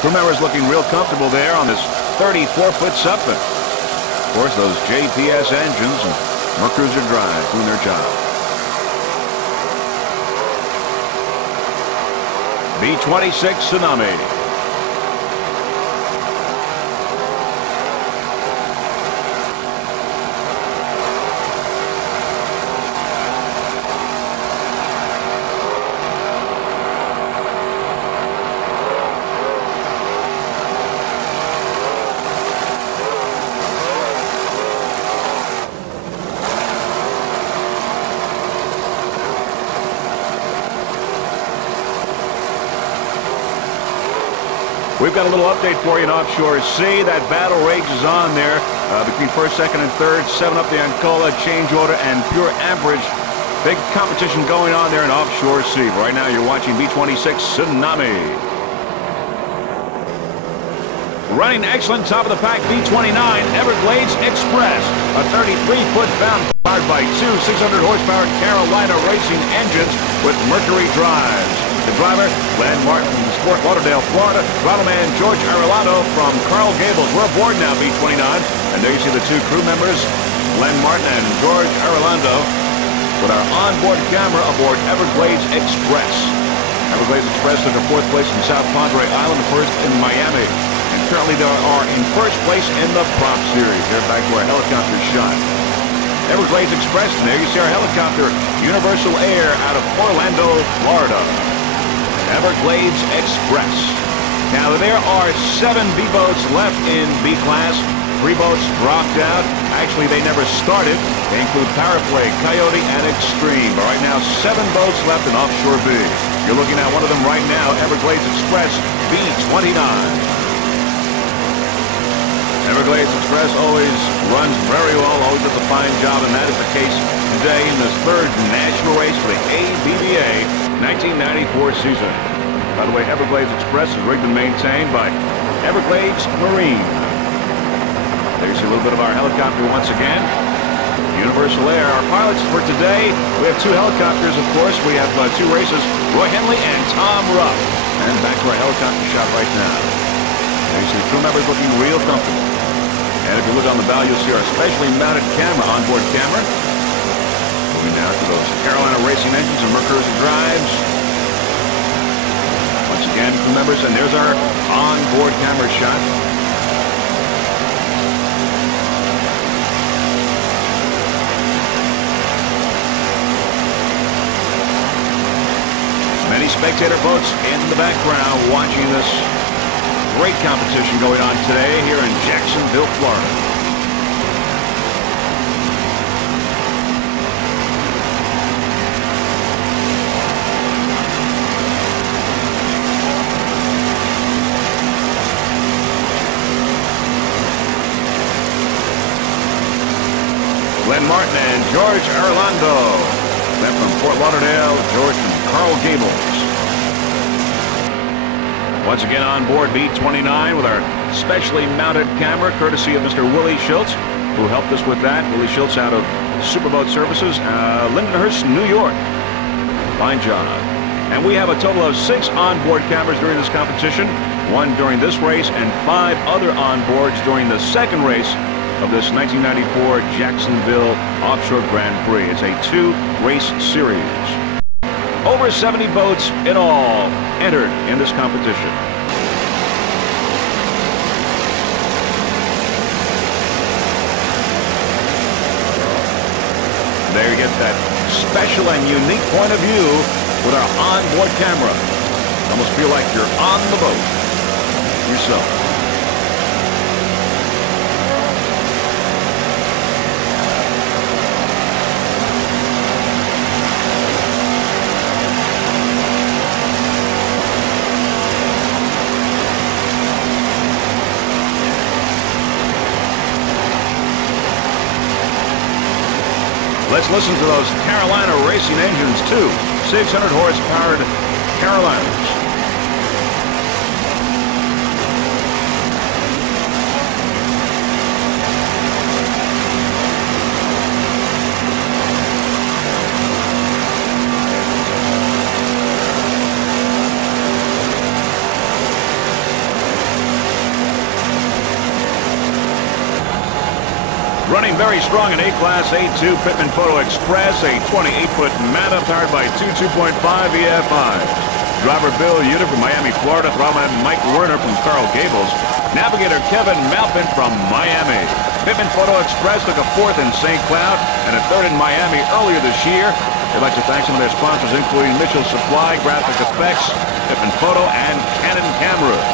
Crew members looking real comfortable there on this 34-foot Suppin. Of course, those JPS engines and Mercruiser drive doing their job. B-26 Tsunami. We've got a little update for you in Offshore C. That battle rages on there between first, second, and third. 7 up the Ancola, change order, and pure amperage. Big competition going on there in Offshore C. But right now you're watching B-26 Tsunami. Running excellent top of the pack B-29 Everglades Express. A 33-foot bound powered by two 600-horsepower Carolina racing engines with Mercury drives. The driver, Glenn Martin from Fort Lauderdale, Florida. Throttle man George Arellano from Coral Gables. We're aboard now, B-29. And there you see the two crew members, Glenn Martin and George Arellano, with our onboard camera aboard Everglades Express. Everglades Express took a 4th place in South Padre Island, the 1st in Miami. And currently they are in 1st place in the prop series. They're back to our helicopter shot. Everglades Express, and there you see our helicopter, Universal Air out of Orlando, Florida. Everglades Express. Now there are 7 B-boats left in B-class. 3 boats dropped out. Actually, they never started. They include Powerplay, Coyote, and Extreme. But right now, 7 boats left in Offshore B. You're looking at one of them right now, Everglades Express B-29. Everglades Express always runs very well, always does a fine job, and that is the case today in this 3rd national race for the APBA 1994 season. By the way, Everglades Express is rigged and maintained by Everglades Marine. There's a little bit of our helicopter once again. Universal Air. Our pilots for today, we have 2 helicopters, of course. We have 2 races, Roy Henley and Tom Ruff. And back to our helicopter shot right now. There you see the crew members looking real comfortable. And if you look on the bow, you'll see our specially mounted camera, onboard camera. Moving now to those Carolina racing engines and Mercury drives. Once again, crew members, and there's our onboard camera shot. Many spectator boats in the background watching this great competition going on today here in Jacksonville, Florida. Glenn Martin and George Arellano. Glenn from Fort Lauderdale, George from Coral Gables. Once again on board B-29 with our specially mounted camera, courtesy of Mr. Willie Schultz, who helped us with that. Willie Schultz out of Superboat Services, Lindenhurst, New York. Fine job. And we have a total of 6 onboard cameras during this competition, 1 during this race, and 5 other onboards during the 2nd race of this 1994 Jacksonville Offshore Grand Prix. It's a 2-race series. Over 70 boats in all entered in this competition. There you get that special and unique point of view with our onboard camera. Almost feel like you're on the boat yourself. Let's listen to those Carolina racing engines, too. 600 horsepower Carolinas. Running very strong in A-Class A2 Pittman Photo Express, a 28-foot Manta powered by two 2.5 EFIs. Driver Bill Uter from Miami, Florida. Throttleman Mike Werner from Coral Gables. Navigator Kevin Malpin from Miami. Pittman Photo Express took a 4th in St. Cloud and a 3rd in Miami earlier this year. They'd like to thank some of their sponsors, including Mitchell Supply, Graphic Effects, Pittman Photo, and Canon Cameras.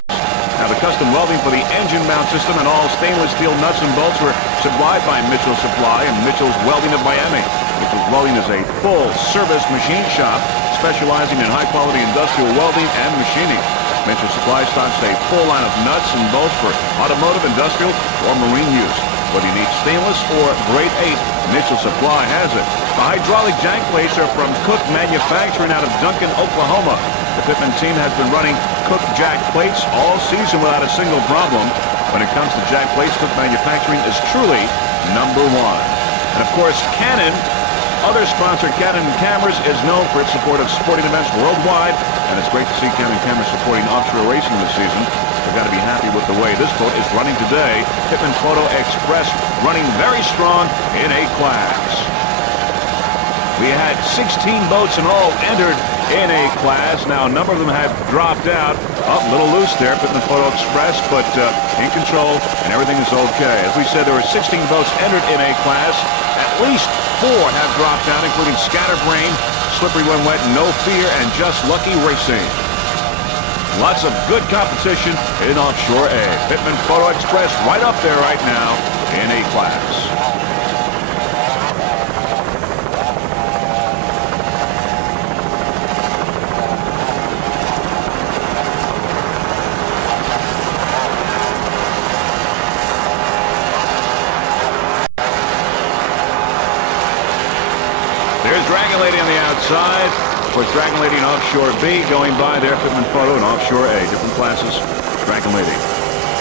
Now, the custom welding for the engine mount system and all stainless steel nuts and bolts were supplied by Mitchell Supply and Mitchell's Welding of Miami. Mitchell's Welding is a full-service machine shop specializing in high-quality industrial welding and machining. Mitchell Supply stocks a full line of nuts and bolts for automotive, industrial, or marine use. Whether you need stainless or grade 8, Mitchell Supply has it. The hydraulic jack plates are from Cook Manufacturing out of Duncan, Oklahoma. The Pittman team has been running Cook jack plates all season without a single problem. When it comes to jack plates, Cook Manufacturing is truly #1. And of course, Canon, other sponsor Canon Cameras, is known for its support of sporting events worldwide. And it's great to see Canon Cameras supporting offshore racing this season. We've got to be happy with the way this boat is running today. Pittman Photo Express running very strong in A class. We had 16 boats in all entered in A class. Now, a number of them have dropped out. Oh, a little loose there, Pittman Photo Express, but in control, and everything is okay. As we said, there were 16 boats entered in A class. At least 4 have dropped out, including Scatterbrain, Slippery When Wet, No Fear, and Just Lucky Racing. Lots of good competition in Offshore A. Pittman Photo Express right up there right now in A class. There's Dragon Lady on the outside. Of course, Dragon Lady and Offshore B going by there. Pittman Photo and Offshore A. Different classes. Dragon Lady.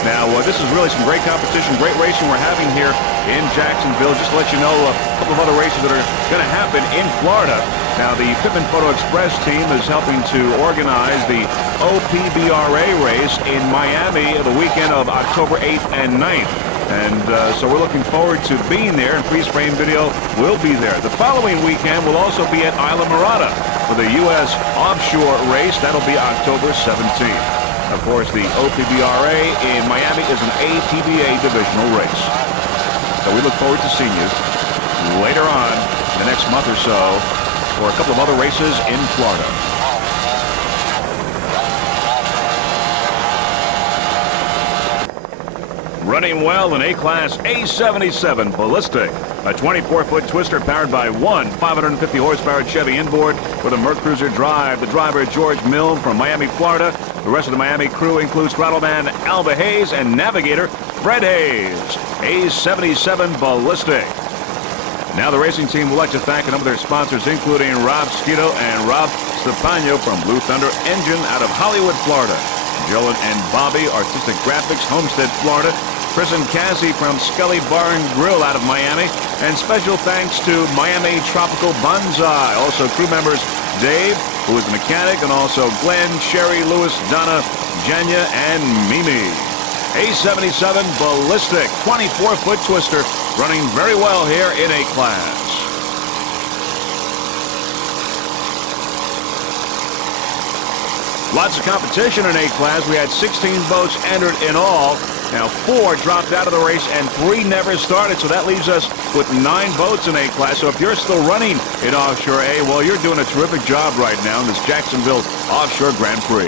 Now, this is really some great competition, great racing we're having here in Jacksonville. Just to let you know a couple of other races that are going to happen in Florida. Now, the Pittman Photo Express team is helping to organize the APBA race in Miami the weekend of October 8th and 9th. And so we're looking forward to being there, and freeze frame video will be there. The following weekend will also be at Isla Mirada for the U.S. Offshore race. That'll be October 17th. Of course, the OPBRA in Miami is an APBA divisional race. So we look forward to seeing you later on in the next month or so for a couple of other races in Florida. Running well in A-Class A77 Ballistic, a 24-foot twister powered by one 550-horsepower Chevy inboard with a Mercruiser drive. The driver, George Milne from Miami, Florida. The rest of the Miami crew includes throttle-man Alba Hayes and navigator Fred Hayes. A77 Ballistic. Now the racing team would like to thank a number of their sponsors, including Rob Skito and Rob Stefano from Blue Thunder Engine out of Hollywood, Florida. Joe and Bobby, Artistic Graphics, Homestead, Florida. Chris and Cassie from Scully Bar and Grill out of Miami. And special thanks to Miami Tropical Bonsai. Also crew members Dave, who is the mechanic, and also Glenn, Sherry, Lewis, Donna, Jenya, and Mimi. A77 Ballistic, 24-foot twister, running very well here in A-Class. Lots of competition in A-Class. We had 16 boats entered in all. Now 4 dropped out of the race and 3 never started, so that leaves us with 9 boats in A-Class. So if you're still running in Offshore A, well, you're doing a terrific job right now in this Jacksonville Offshore Grand Prix.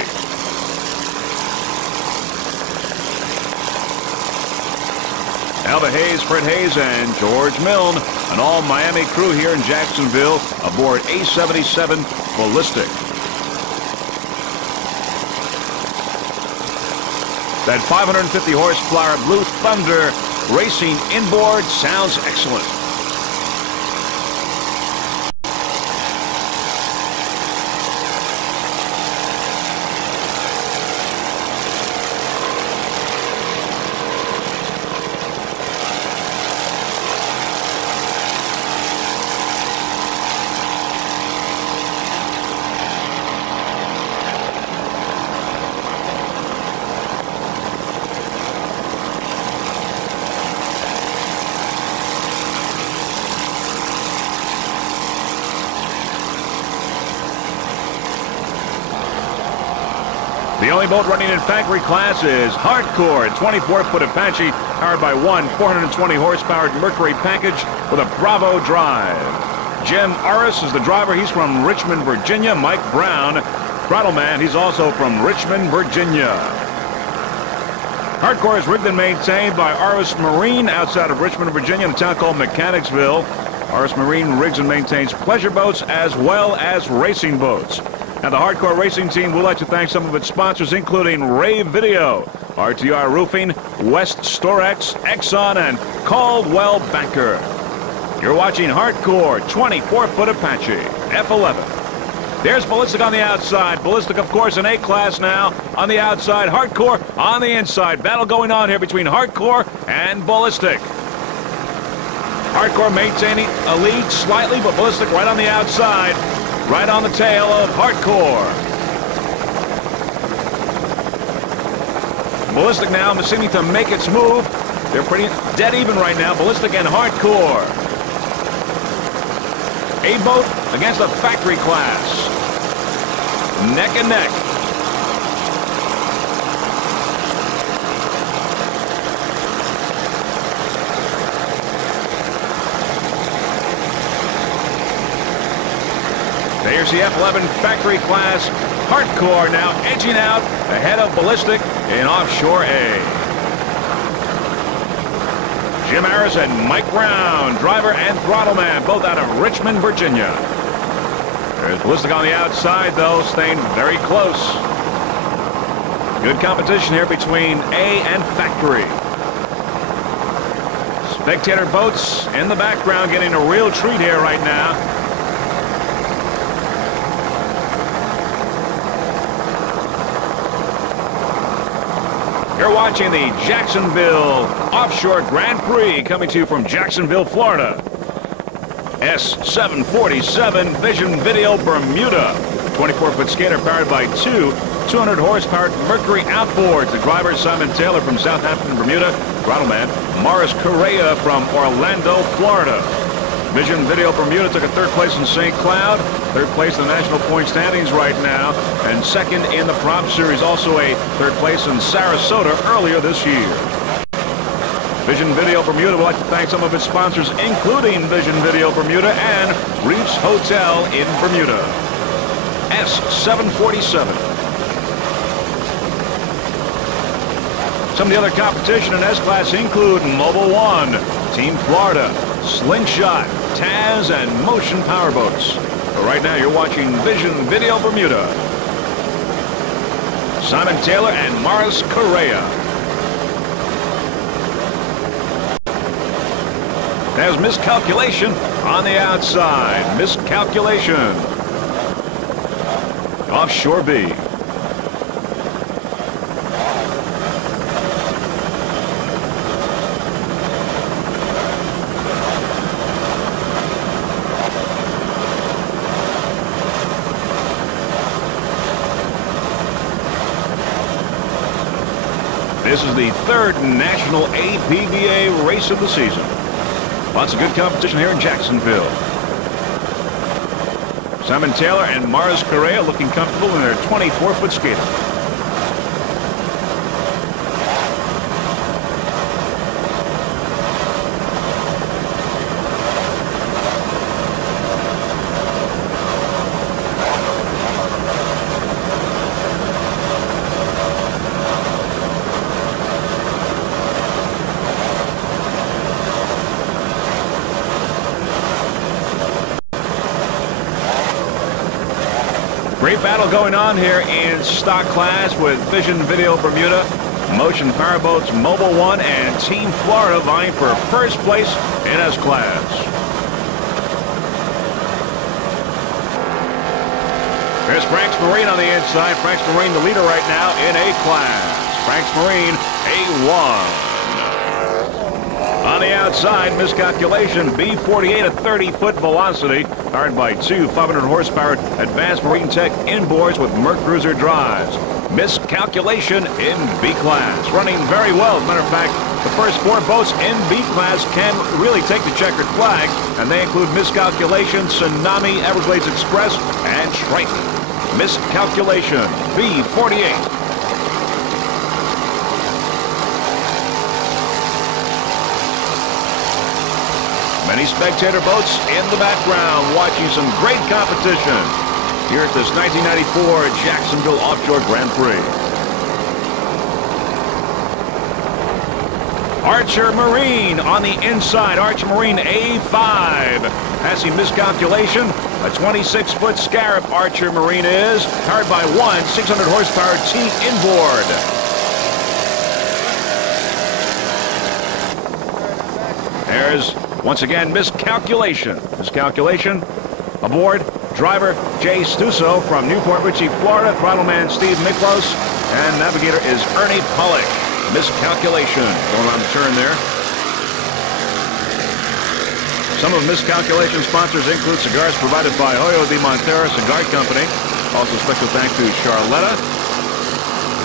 Alba Hayes, Fred Hayes, and George Milne, an all-Miami crew here in Jacksonville aboard A77 Ballistic. That 550 horsepower Blue Thunder racing inboard sounds excellent. The only boat running in factory class is Hardcore, 24-foot Apache, powered by one 420-horsepower Mercury package with a Bravo drive. Jim Arris is the driver. He's from Richmond, Virginia. Mike Brown, throttleman. He's also from Richmond, Virginia. Hardcore is rigged and maintained by Arris Marine outside of Richmond, Virginia, in a town called Mechanicsville. Arris Marine rigs and maintains pleasure boats as well as racing boats. Now, the Hardcore Racing Team would like to thank some of its sponsors, including Ray Video, RTR Roofing, West Storex, Exxon, and Caldwell Banker. You're watching Hardcore 24-foot Apache F11. There's Ballistic on the outside. Ballistic, of course, in A-class now on the outside. Hardcore on the inside. Battle going on here between Hardcore and Ballistic. Hardcore maintaining a lead slightly, but Ballistic right on the outside. Right on the tail of Hardcore. Ballistic now seeming to make its move. They're pretty dead even right now, Ballistic and Hardcore. A-Boat against the factory class. Neck and neck. There's the F11 factory class. Hardcore now edging out ahead of Ballistic in Offshore A. Jim Harris and Mike Brown, driver and throttle man, both out of Richmond, Virginia. There's Ballistic on the outside, though, staying very close. Good competition here between A and factory. Spectator boats in the background getting a real treat here right now. You're watching the Jacksonville Offshore Grand Prix coming to you from Jacksonville, Florida. S747 Vision Video Bermuda. 24-foot skater powered by two 200-horsepower Mercury outboards. The driver, Simon Taylor from Southampton, Bermuda. Throttleman, Morris Correa from Orlando, Florida. Vision Video Bermuda took a third place in St. Cloud, third place in the national point standings right now, and second in the Prop Series, also a third place in Sarasota earlier this year. Vision Video Bermuda would like to thank some of its sponsors, including Vision Video Bermuda and Reefs Hotel in Bermuda. S747. Some of the other competition in S-Class include Mobile One, Team Florida, Slingshot, Taz, and Motion Powerboats. But right now you're watching Vision Video Bermuda. Simon Taylor and Morris Correa. There's Miscalculation on the outside. Miscalculation. Offshore B. This is the third national APBA race of the season. Lots of good competition here in Jacksonville. Simon Taylor and Morris Correa looking comfortable in their 24-foot skater. Great battle going on here in stock class with Vision Video Bermuda, Motion Powerboats, Mobile One, and Team Florida vying for first place in S-Class. There's Frank's Marine on the inside. Frank's Marine the leader right now in A-Class. Frank's Marine A1. On the outside, Miscalculation, B48 at 30-foot velocity, powered by two 500-horsepower Advanced Marine Tech inboards with Merc Cruiser drives. Miscalculation in B-Class, running very well. As a matter of fact, the first four boats in B-Class can really take the checkered flag, and they include Miscalculation, Tsunami, Everglades Express, and Triton. Miscalculation, B48. Many spectator boats in the background watching some great competition here at this 1994 Jacksonville Offshore Grand Prix. Archer Marine on the inside. Archer Marine A5. Passing miscalculation. A 26-foot Scarab Archer Marine is. Powered by one 600 horsepower T inboard. There's, once again, miscalculation. Miscalculation. Aboard, driver Jay Stuso from Newport Richey, Florida. Throttleman Steve Miklos. And navigator is Ernie Pollock. Miscalculation going on the turn there. Some of miscalculation sponsors include cigars provided by Hoyo de Montero Cigar Company. Also special thanks to Charletta,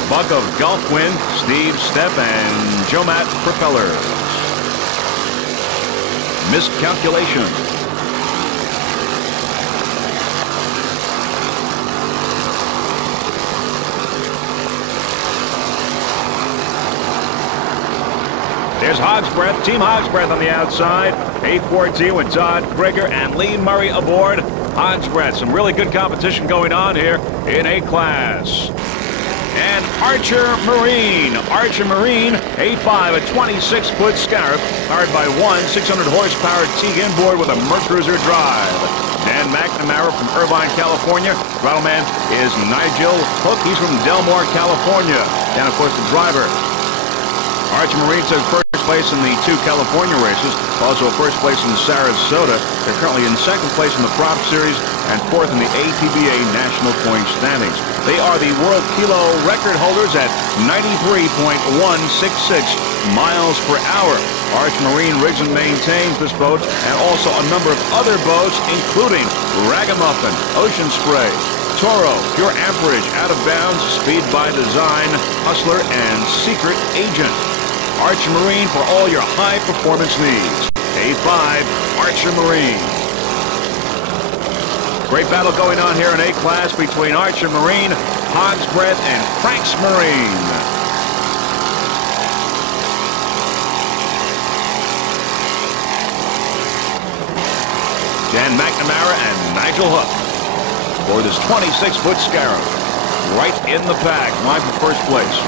Buck of Gulf Wind, Steve Stepp, and Joe Matt Propellers. Miscalculation. There's Hog's Breath, Team Hog's Breath on the outside. A14 with Todd Krieger and Lee Murray aboard. Hog's Breath, some really good competition going on here in A-Class. And Archer Marine. Archer Marine, A5, a 26-foot Scarab, powered by one 600 horsepower T inboard with a Mercruiser drive. Dan McNamara from Irvine, California. Throttleman is Nigel Hook. He's from Delmore, California. And, of course, the driver. Archer Marine took first place in the two California races, also first place in Sarasota. They're currently in second place in the Prop Series and fourth in the APBA National Point Standings. They are the world kilo record holders at 93.166 miles per hour. Archer Marine rigs and maintains this boat and also a number of other boats, including Ragamuffin, Ocean Spray, Toro, Pure Amperage, Out of Bounds, Speed by Design, Hustler, and Secret Agent. Archer Marine for all your high-performance needs. A5, Archer Marine. Great battle going on here in A-Class between Archer Marine, Hog's Breath, and Frank's Marine. Dan McNamara and Nigel Hook for this 26-foot Scarab. Right in the pack, vying for first place.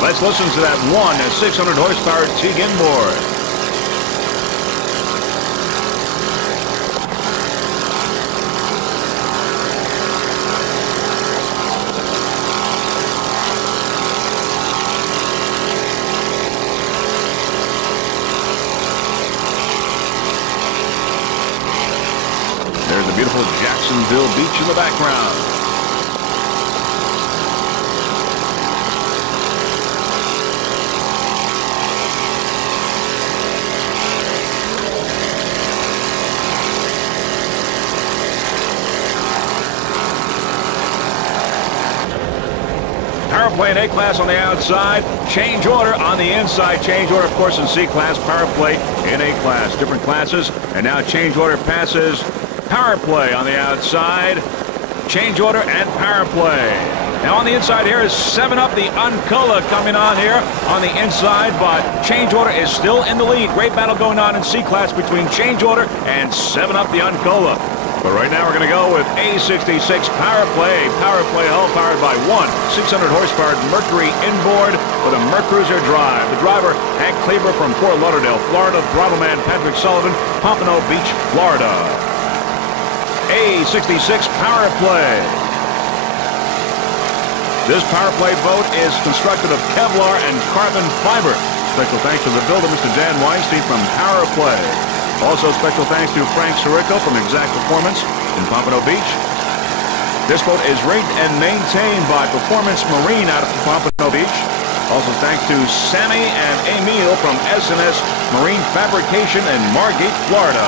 Let's listen to that one 600 horsepower Teague inboard. There's the beautiful Jacksonville beach in the background. Power play in A-Class on the outside. Change order on the inside. Change order, of course, in C-Class. Power play in A-Class. Different classes. And now change order passes. Power play on the outside. Change order and power play. Now on the inside here is 7-Up, the Uncola coming on here on the inside, but Change Order is still in the lead. Great battle going on in C-Class between Change Order and 7-Up, the Uncola. But right now we're going to go with A66 Power Play. Power Play hull powered by one 600 horsepower Mercury inboard with a Mercruiser drive. The driver, Hank Kleber from Fort Lauderdale, Florida. Throttleman, Patrick Sullivan, Pompano Beach, Florida. A66 Power Play. This Power Play boat is constructed of Kevlar and carbon fiber. Special thanks to the builder, Mr. Dan Weinstein from Power Play. Also special thanks to Frank Sirico from Exact Performance in Pompano Beach. This boat is rigged and maintained by Performance Marine out of Pompano Beach. Also thanks to Sammy and Emil from S&S Marine Fabrication in Margate, Florida.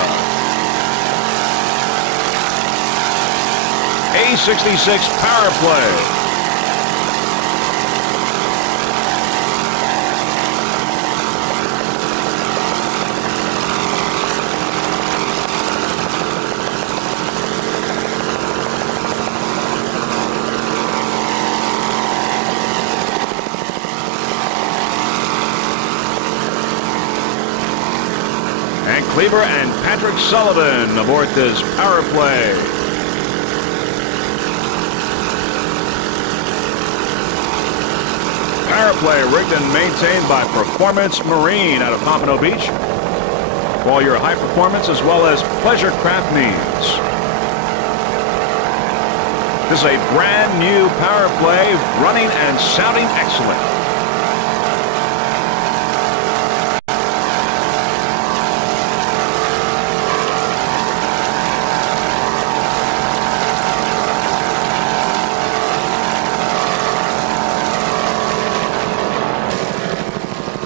A66 Power Play. Cleaver and Patrick Sullivan aboard this power play. Power play rigged and maintained by Performance Marine out of Pompano Beach. For all your high performance as well as pleasure craft needs. This is a brand new power play, running and sounding excellent.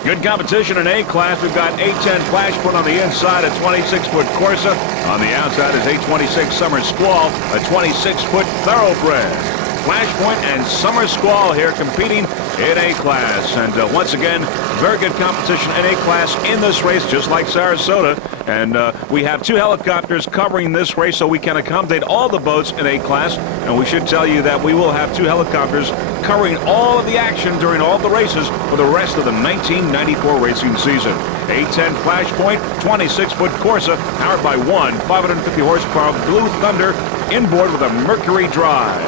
Good competition in A-class. We've got A10 Flashpoint on the inside, a 26-foot Corsa. On the outside is A26 Summer Squall, a 26-foot Thoroughbred. Flashpoint and Summer Squall here competing in A-class. And once again, very good competition in A-class in this race, just like Sarasota. And we have 2 helicopters covering this race, so we can accommodate all the boats in A-class. And we should tell you that we will have 2 helicopters covering all of the action during all the races for the rest of the 1994 racing season. A10 Flashpoint, 26-foot Corsa, powered by one 550 horsepower Blue Thunder inboard with a Mercury drive.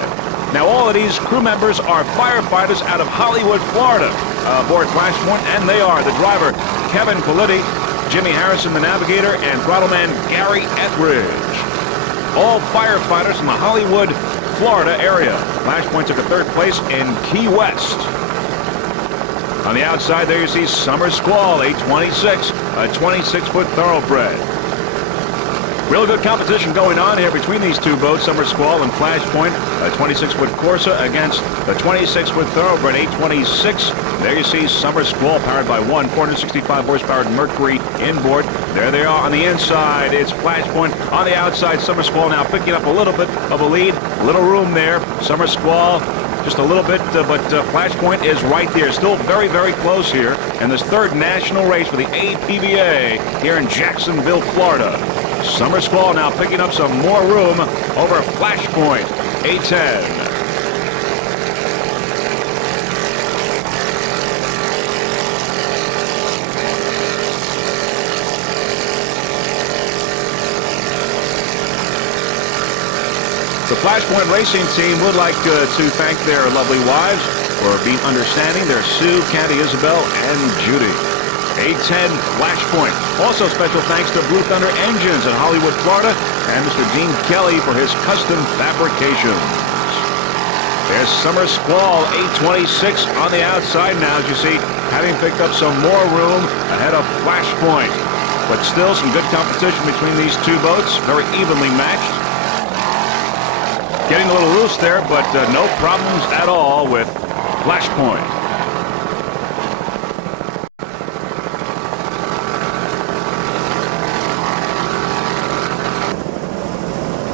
Now, all of these crew members are firefighters out of Hollywood, Florida, aboard Flashpoint, and they are the driver, Kevin Politti, Jimmy Harrison, the navigator, and throttleman Gary Etheridge. All firefighters from the Hollywood, Florida area. Flashpoint took a 3rd place in Key West. On the outside there you see Summer Squall, A26, a 26-foot Thoroughbred. Real good competition going on here between these 2 boats, Summer Squall and Flashpoint. A 26-foot Corsa against the 26-foot Thoroughbred A26. There you see Summer Squall powered by one 465 horsepower Mercury inboard. There they are on the inside. It's Flashpoint on the outside. Summer Squall now picking up a little bit of a lead. Little room there. Summer Squall just a little bit, but Flashpoint is right there. Still very, very close here. And this 3rd national race for the APBA here in Jacksonville, Florida. Summer Squall now picking up some more room over Flashpoint, A10. The Flashpoint racing team would like to thank their lovely wives for being understanding. They're Sue, Candy, Isabel, and Judy. A10 Flashpoint. Also special thanks to Blue Thunder Engines in Hollywood, Florida, and Mr. Dean Kelly for his custom fabrications. There's Summer Squall, A26 on the outside now, as you see, having picked up some more room ahead of Flashpoint. But still some good competition between these 2 boats, very evenly matched. Getting a little loose there, but no problems at all with Flashpoint.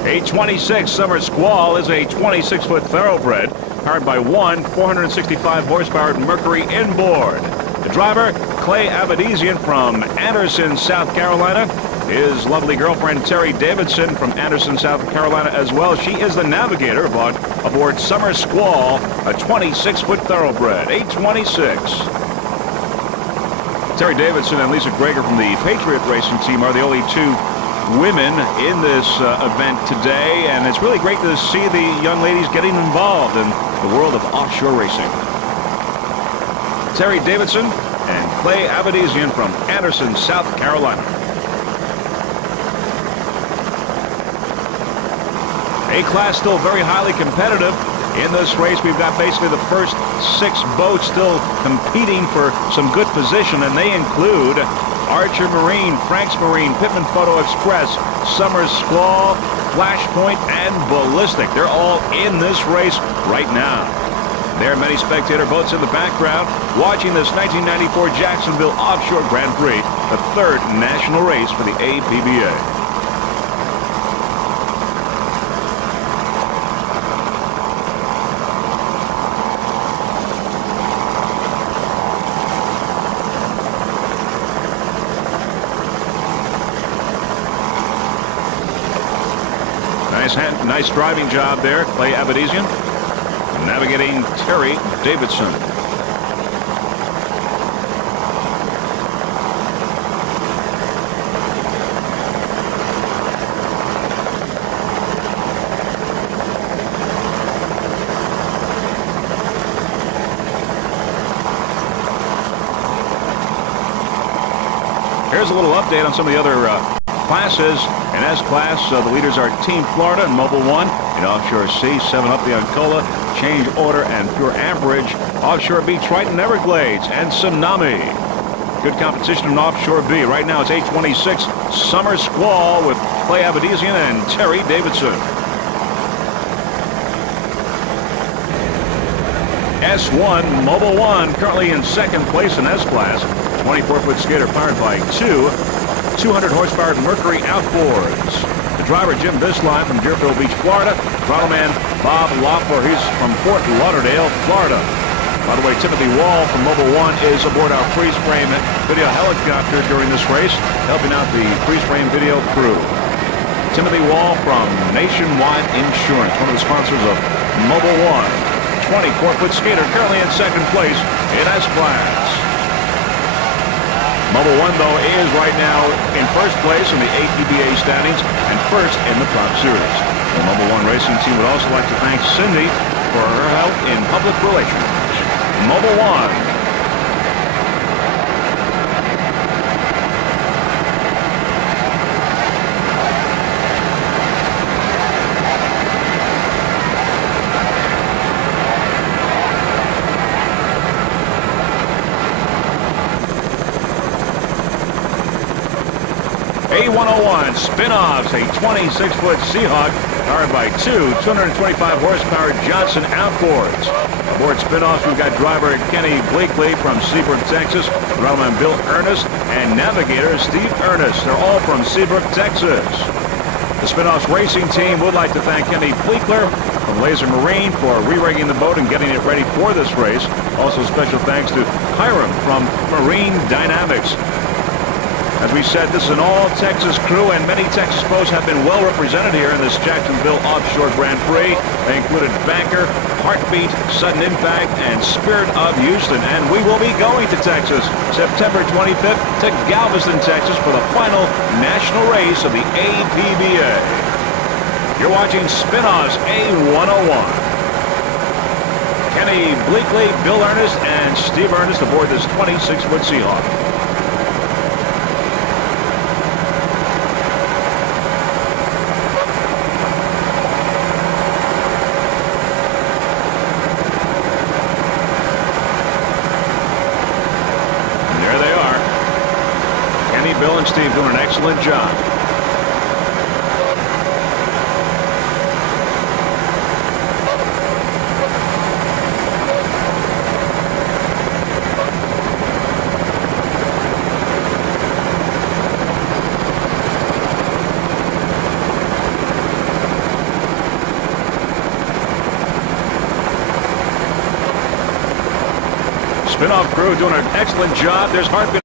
A26 Summer Squall is a 26-foot Thoroughbred, powered by one 465 horsepower Mercury inboard. The driver, Clay Abadizian from Anderson, South Carolina. His lovely girlfriend, Terry Davidson from Anderson, South Carolina as well. She is the navigator aboard Summer Squall, a 26-foot Thoroughbred, A26. Terry Davidson and Lisa Greger from the Patriot Racing team are the only 2 women in this event today, and it's really great to see the young ladies getting involved in the world of offshore racing. Terry Davidson and Clay Abadizian from Anderson, South Carolina. A-class still very highly competitive. In this race, we've got basically the first 6 boats still competing for some good position, and they include Archer Marine, Franks Marine, Pittman Photo Express, Summer Squall, Flashpoint, and Ballistic. They're all in this race right now. There are many spectator boats in the background watching this 1994 Jacksonville Offshore Grand Prix, the 3rd national race for the APBA. Nice driving job there, Clay Abadizian, navigating Terry Davidson. Here's a little update on some of the other classes. In S-Class, the leaders are Team Florida and Mobile One. In Offshore C, 7 Up the Uncola, Change Order, and Pure Amperage. Offshore B, Triton Everglades, and Tsunami. Good competition in Offshore B. Right now it's 8:26. Summer Squall with Clay Abedisian and Terry Davidson. S1, Mobile One, currently in second place in S-Class. 24-foot skater powered by 200 horsepower Mercury outboards. The driver, Jim Bisline from Deerfield Beach, Florida. Throttle man, Bob Loeffler, he's from Fort Lauderdale, Florida. By the way, Timothy Wall from Mobile One is aboard our freeze frame video helicopter during this race, helping out the freeze frame video crew. Timothy Wall from Nationwide Insurance, one of the sponsors of Mobile One. 24-foot skater currently in second place in S-Class. Mobile One, though, is right now in first place in the APBA standings and first in the Prop Series. The Mobile One racing team would also like to thank Cindy for her help in public relations. Mobile One. A101 Spin-Offs, a 26-foot Seahawk powered by 225 horsepower Johnson outboards. Aboard Spin-Offs, we've got driver Kenny Blakely from Seabrook, Texas, throttle Bill Ernest, and navigator Steve Ernest. They're all from Seabrook, Texas. The Spin-Offs racing team would like to thank Kenny Bleakler from Laser Marine for re-rigging the boat and getting it ready for this race. Also special thanks to Hiram from Marine Dynamics. As we said, this is an all-Texas crew, and many Texas boats have been well represented here in this Jacksonville Offshore Grand Prix. They included Banker, Heartbeat, Sudden Impact, and Spirit of Houston. And we will be going to Texas September 25th to Galveston, Texas for the final national race of the APBA. You're watching Spin-Offs A101. Kenny Bleakely, Bill Ernest, and Steve Ernest aboard this 26-foot Seahawk. Bill and Steve doing an excellent job. Spin-Off crew doing an excellent job. There's Heartbeat.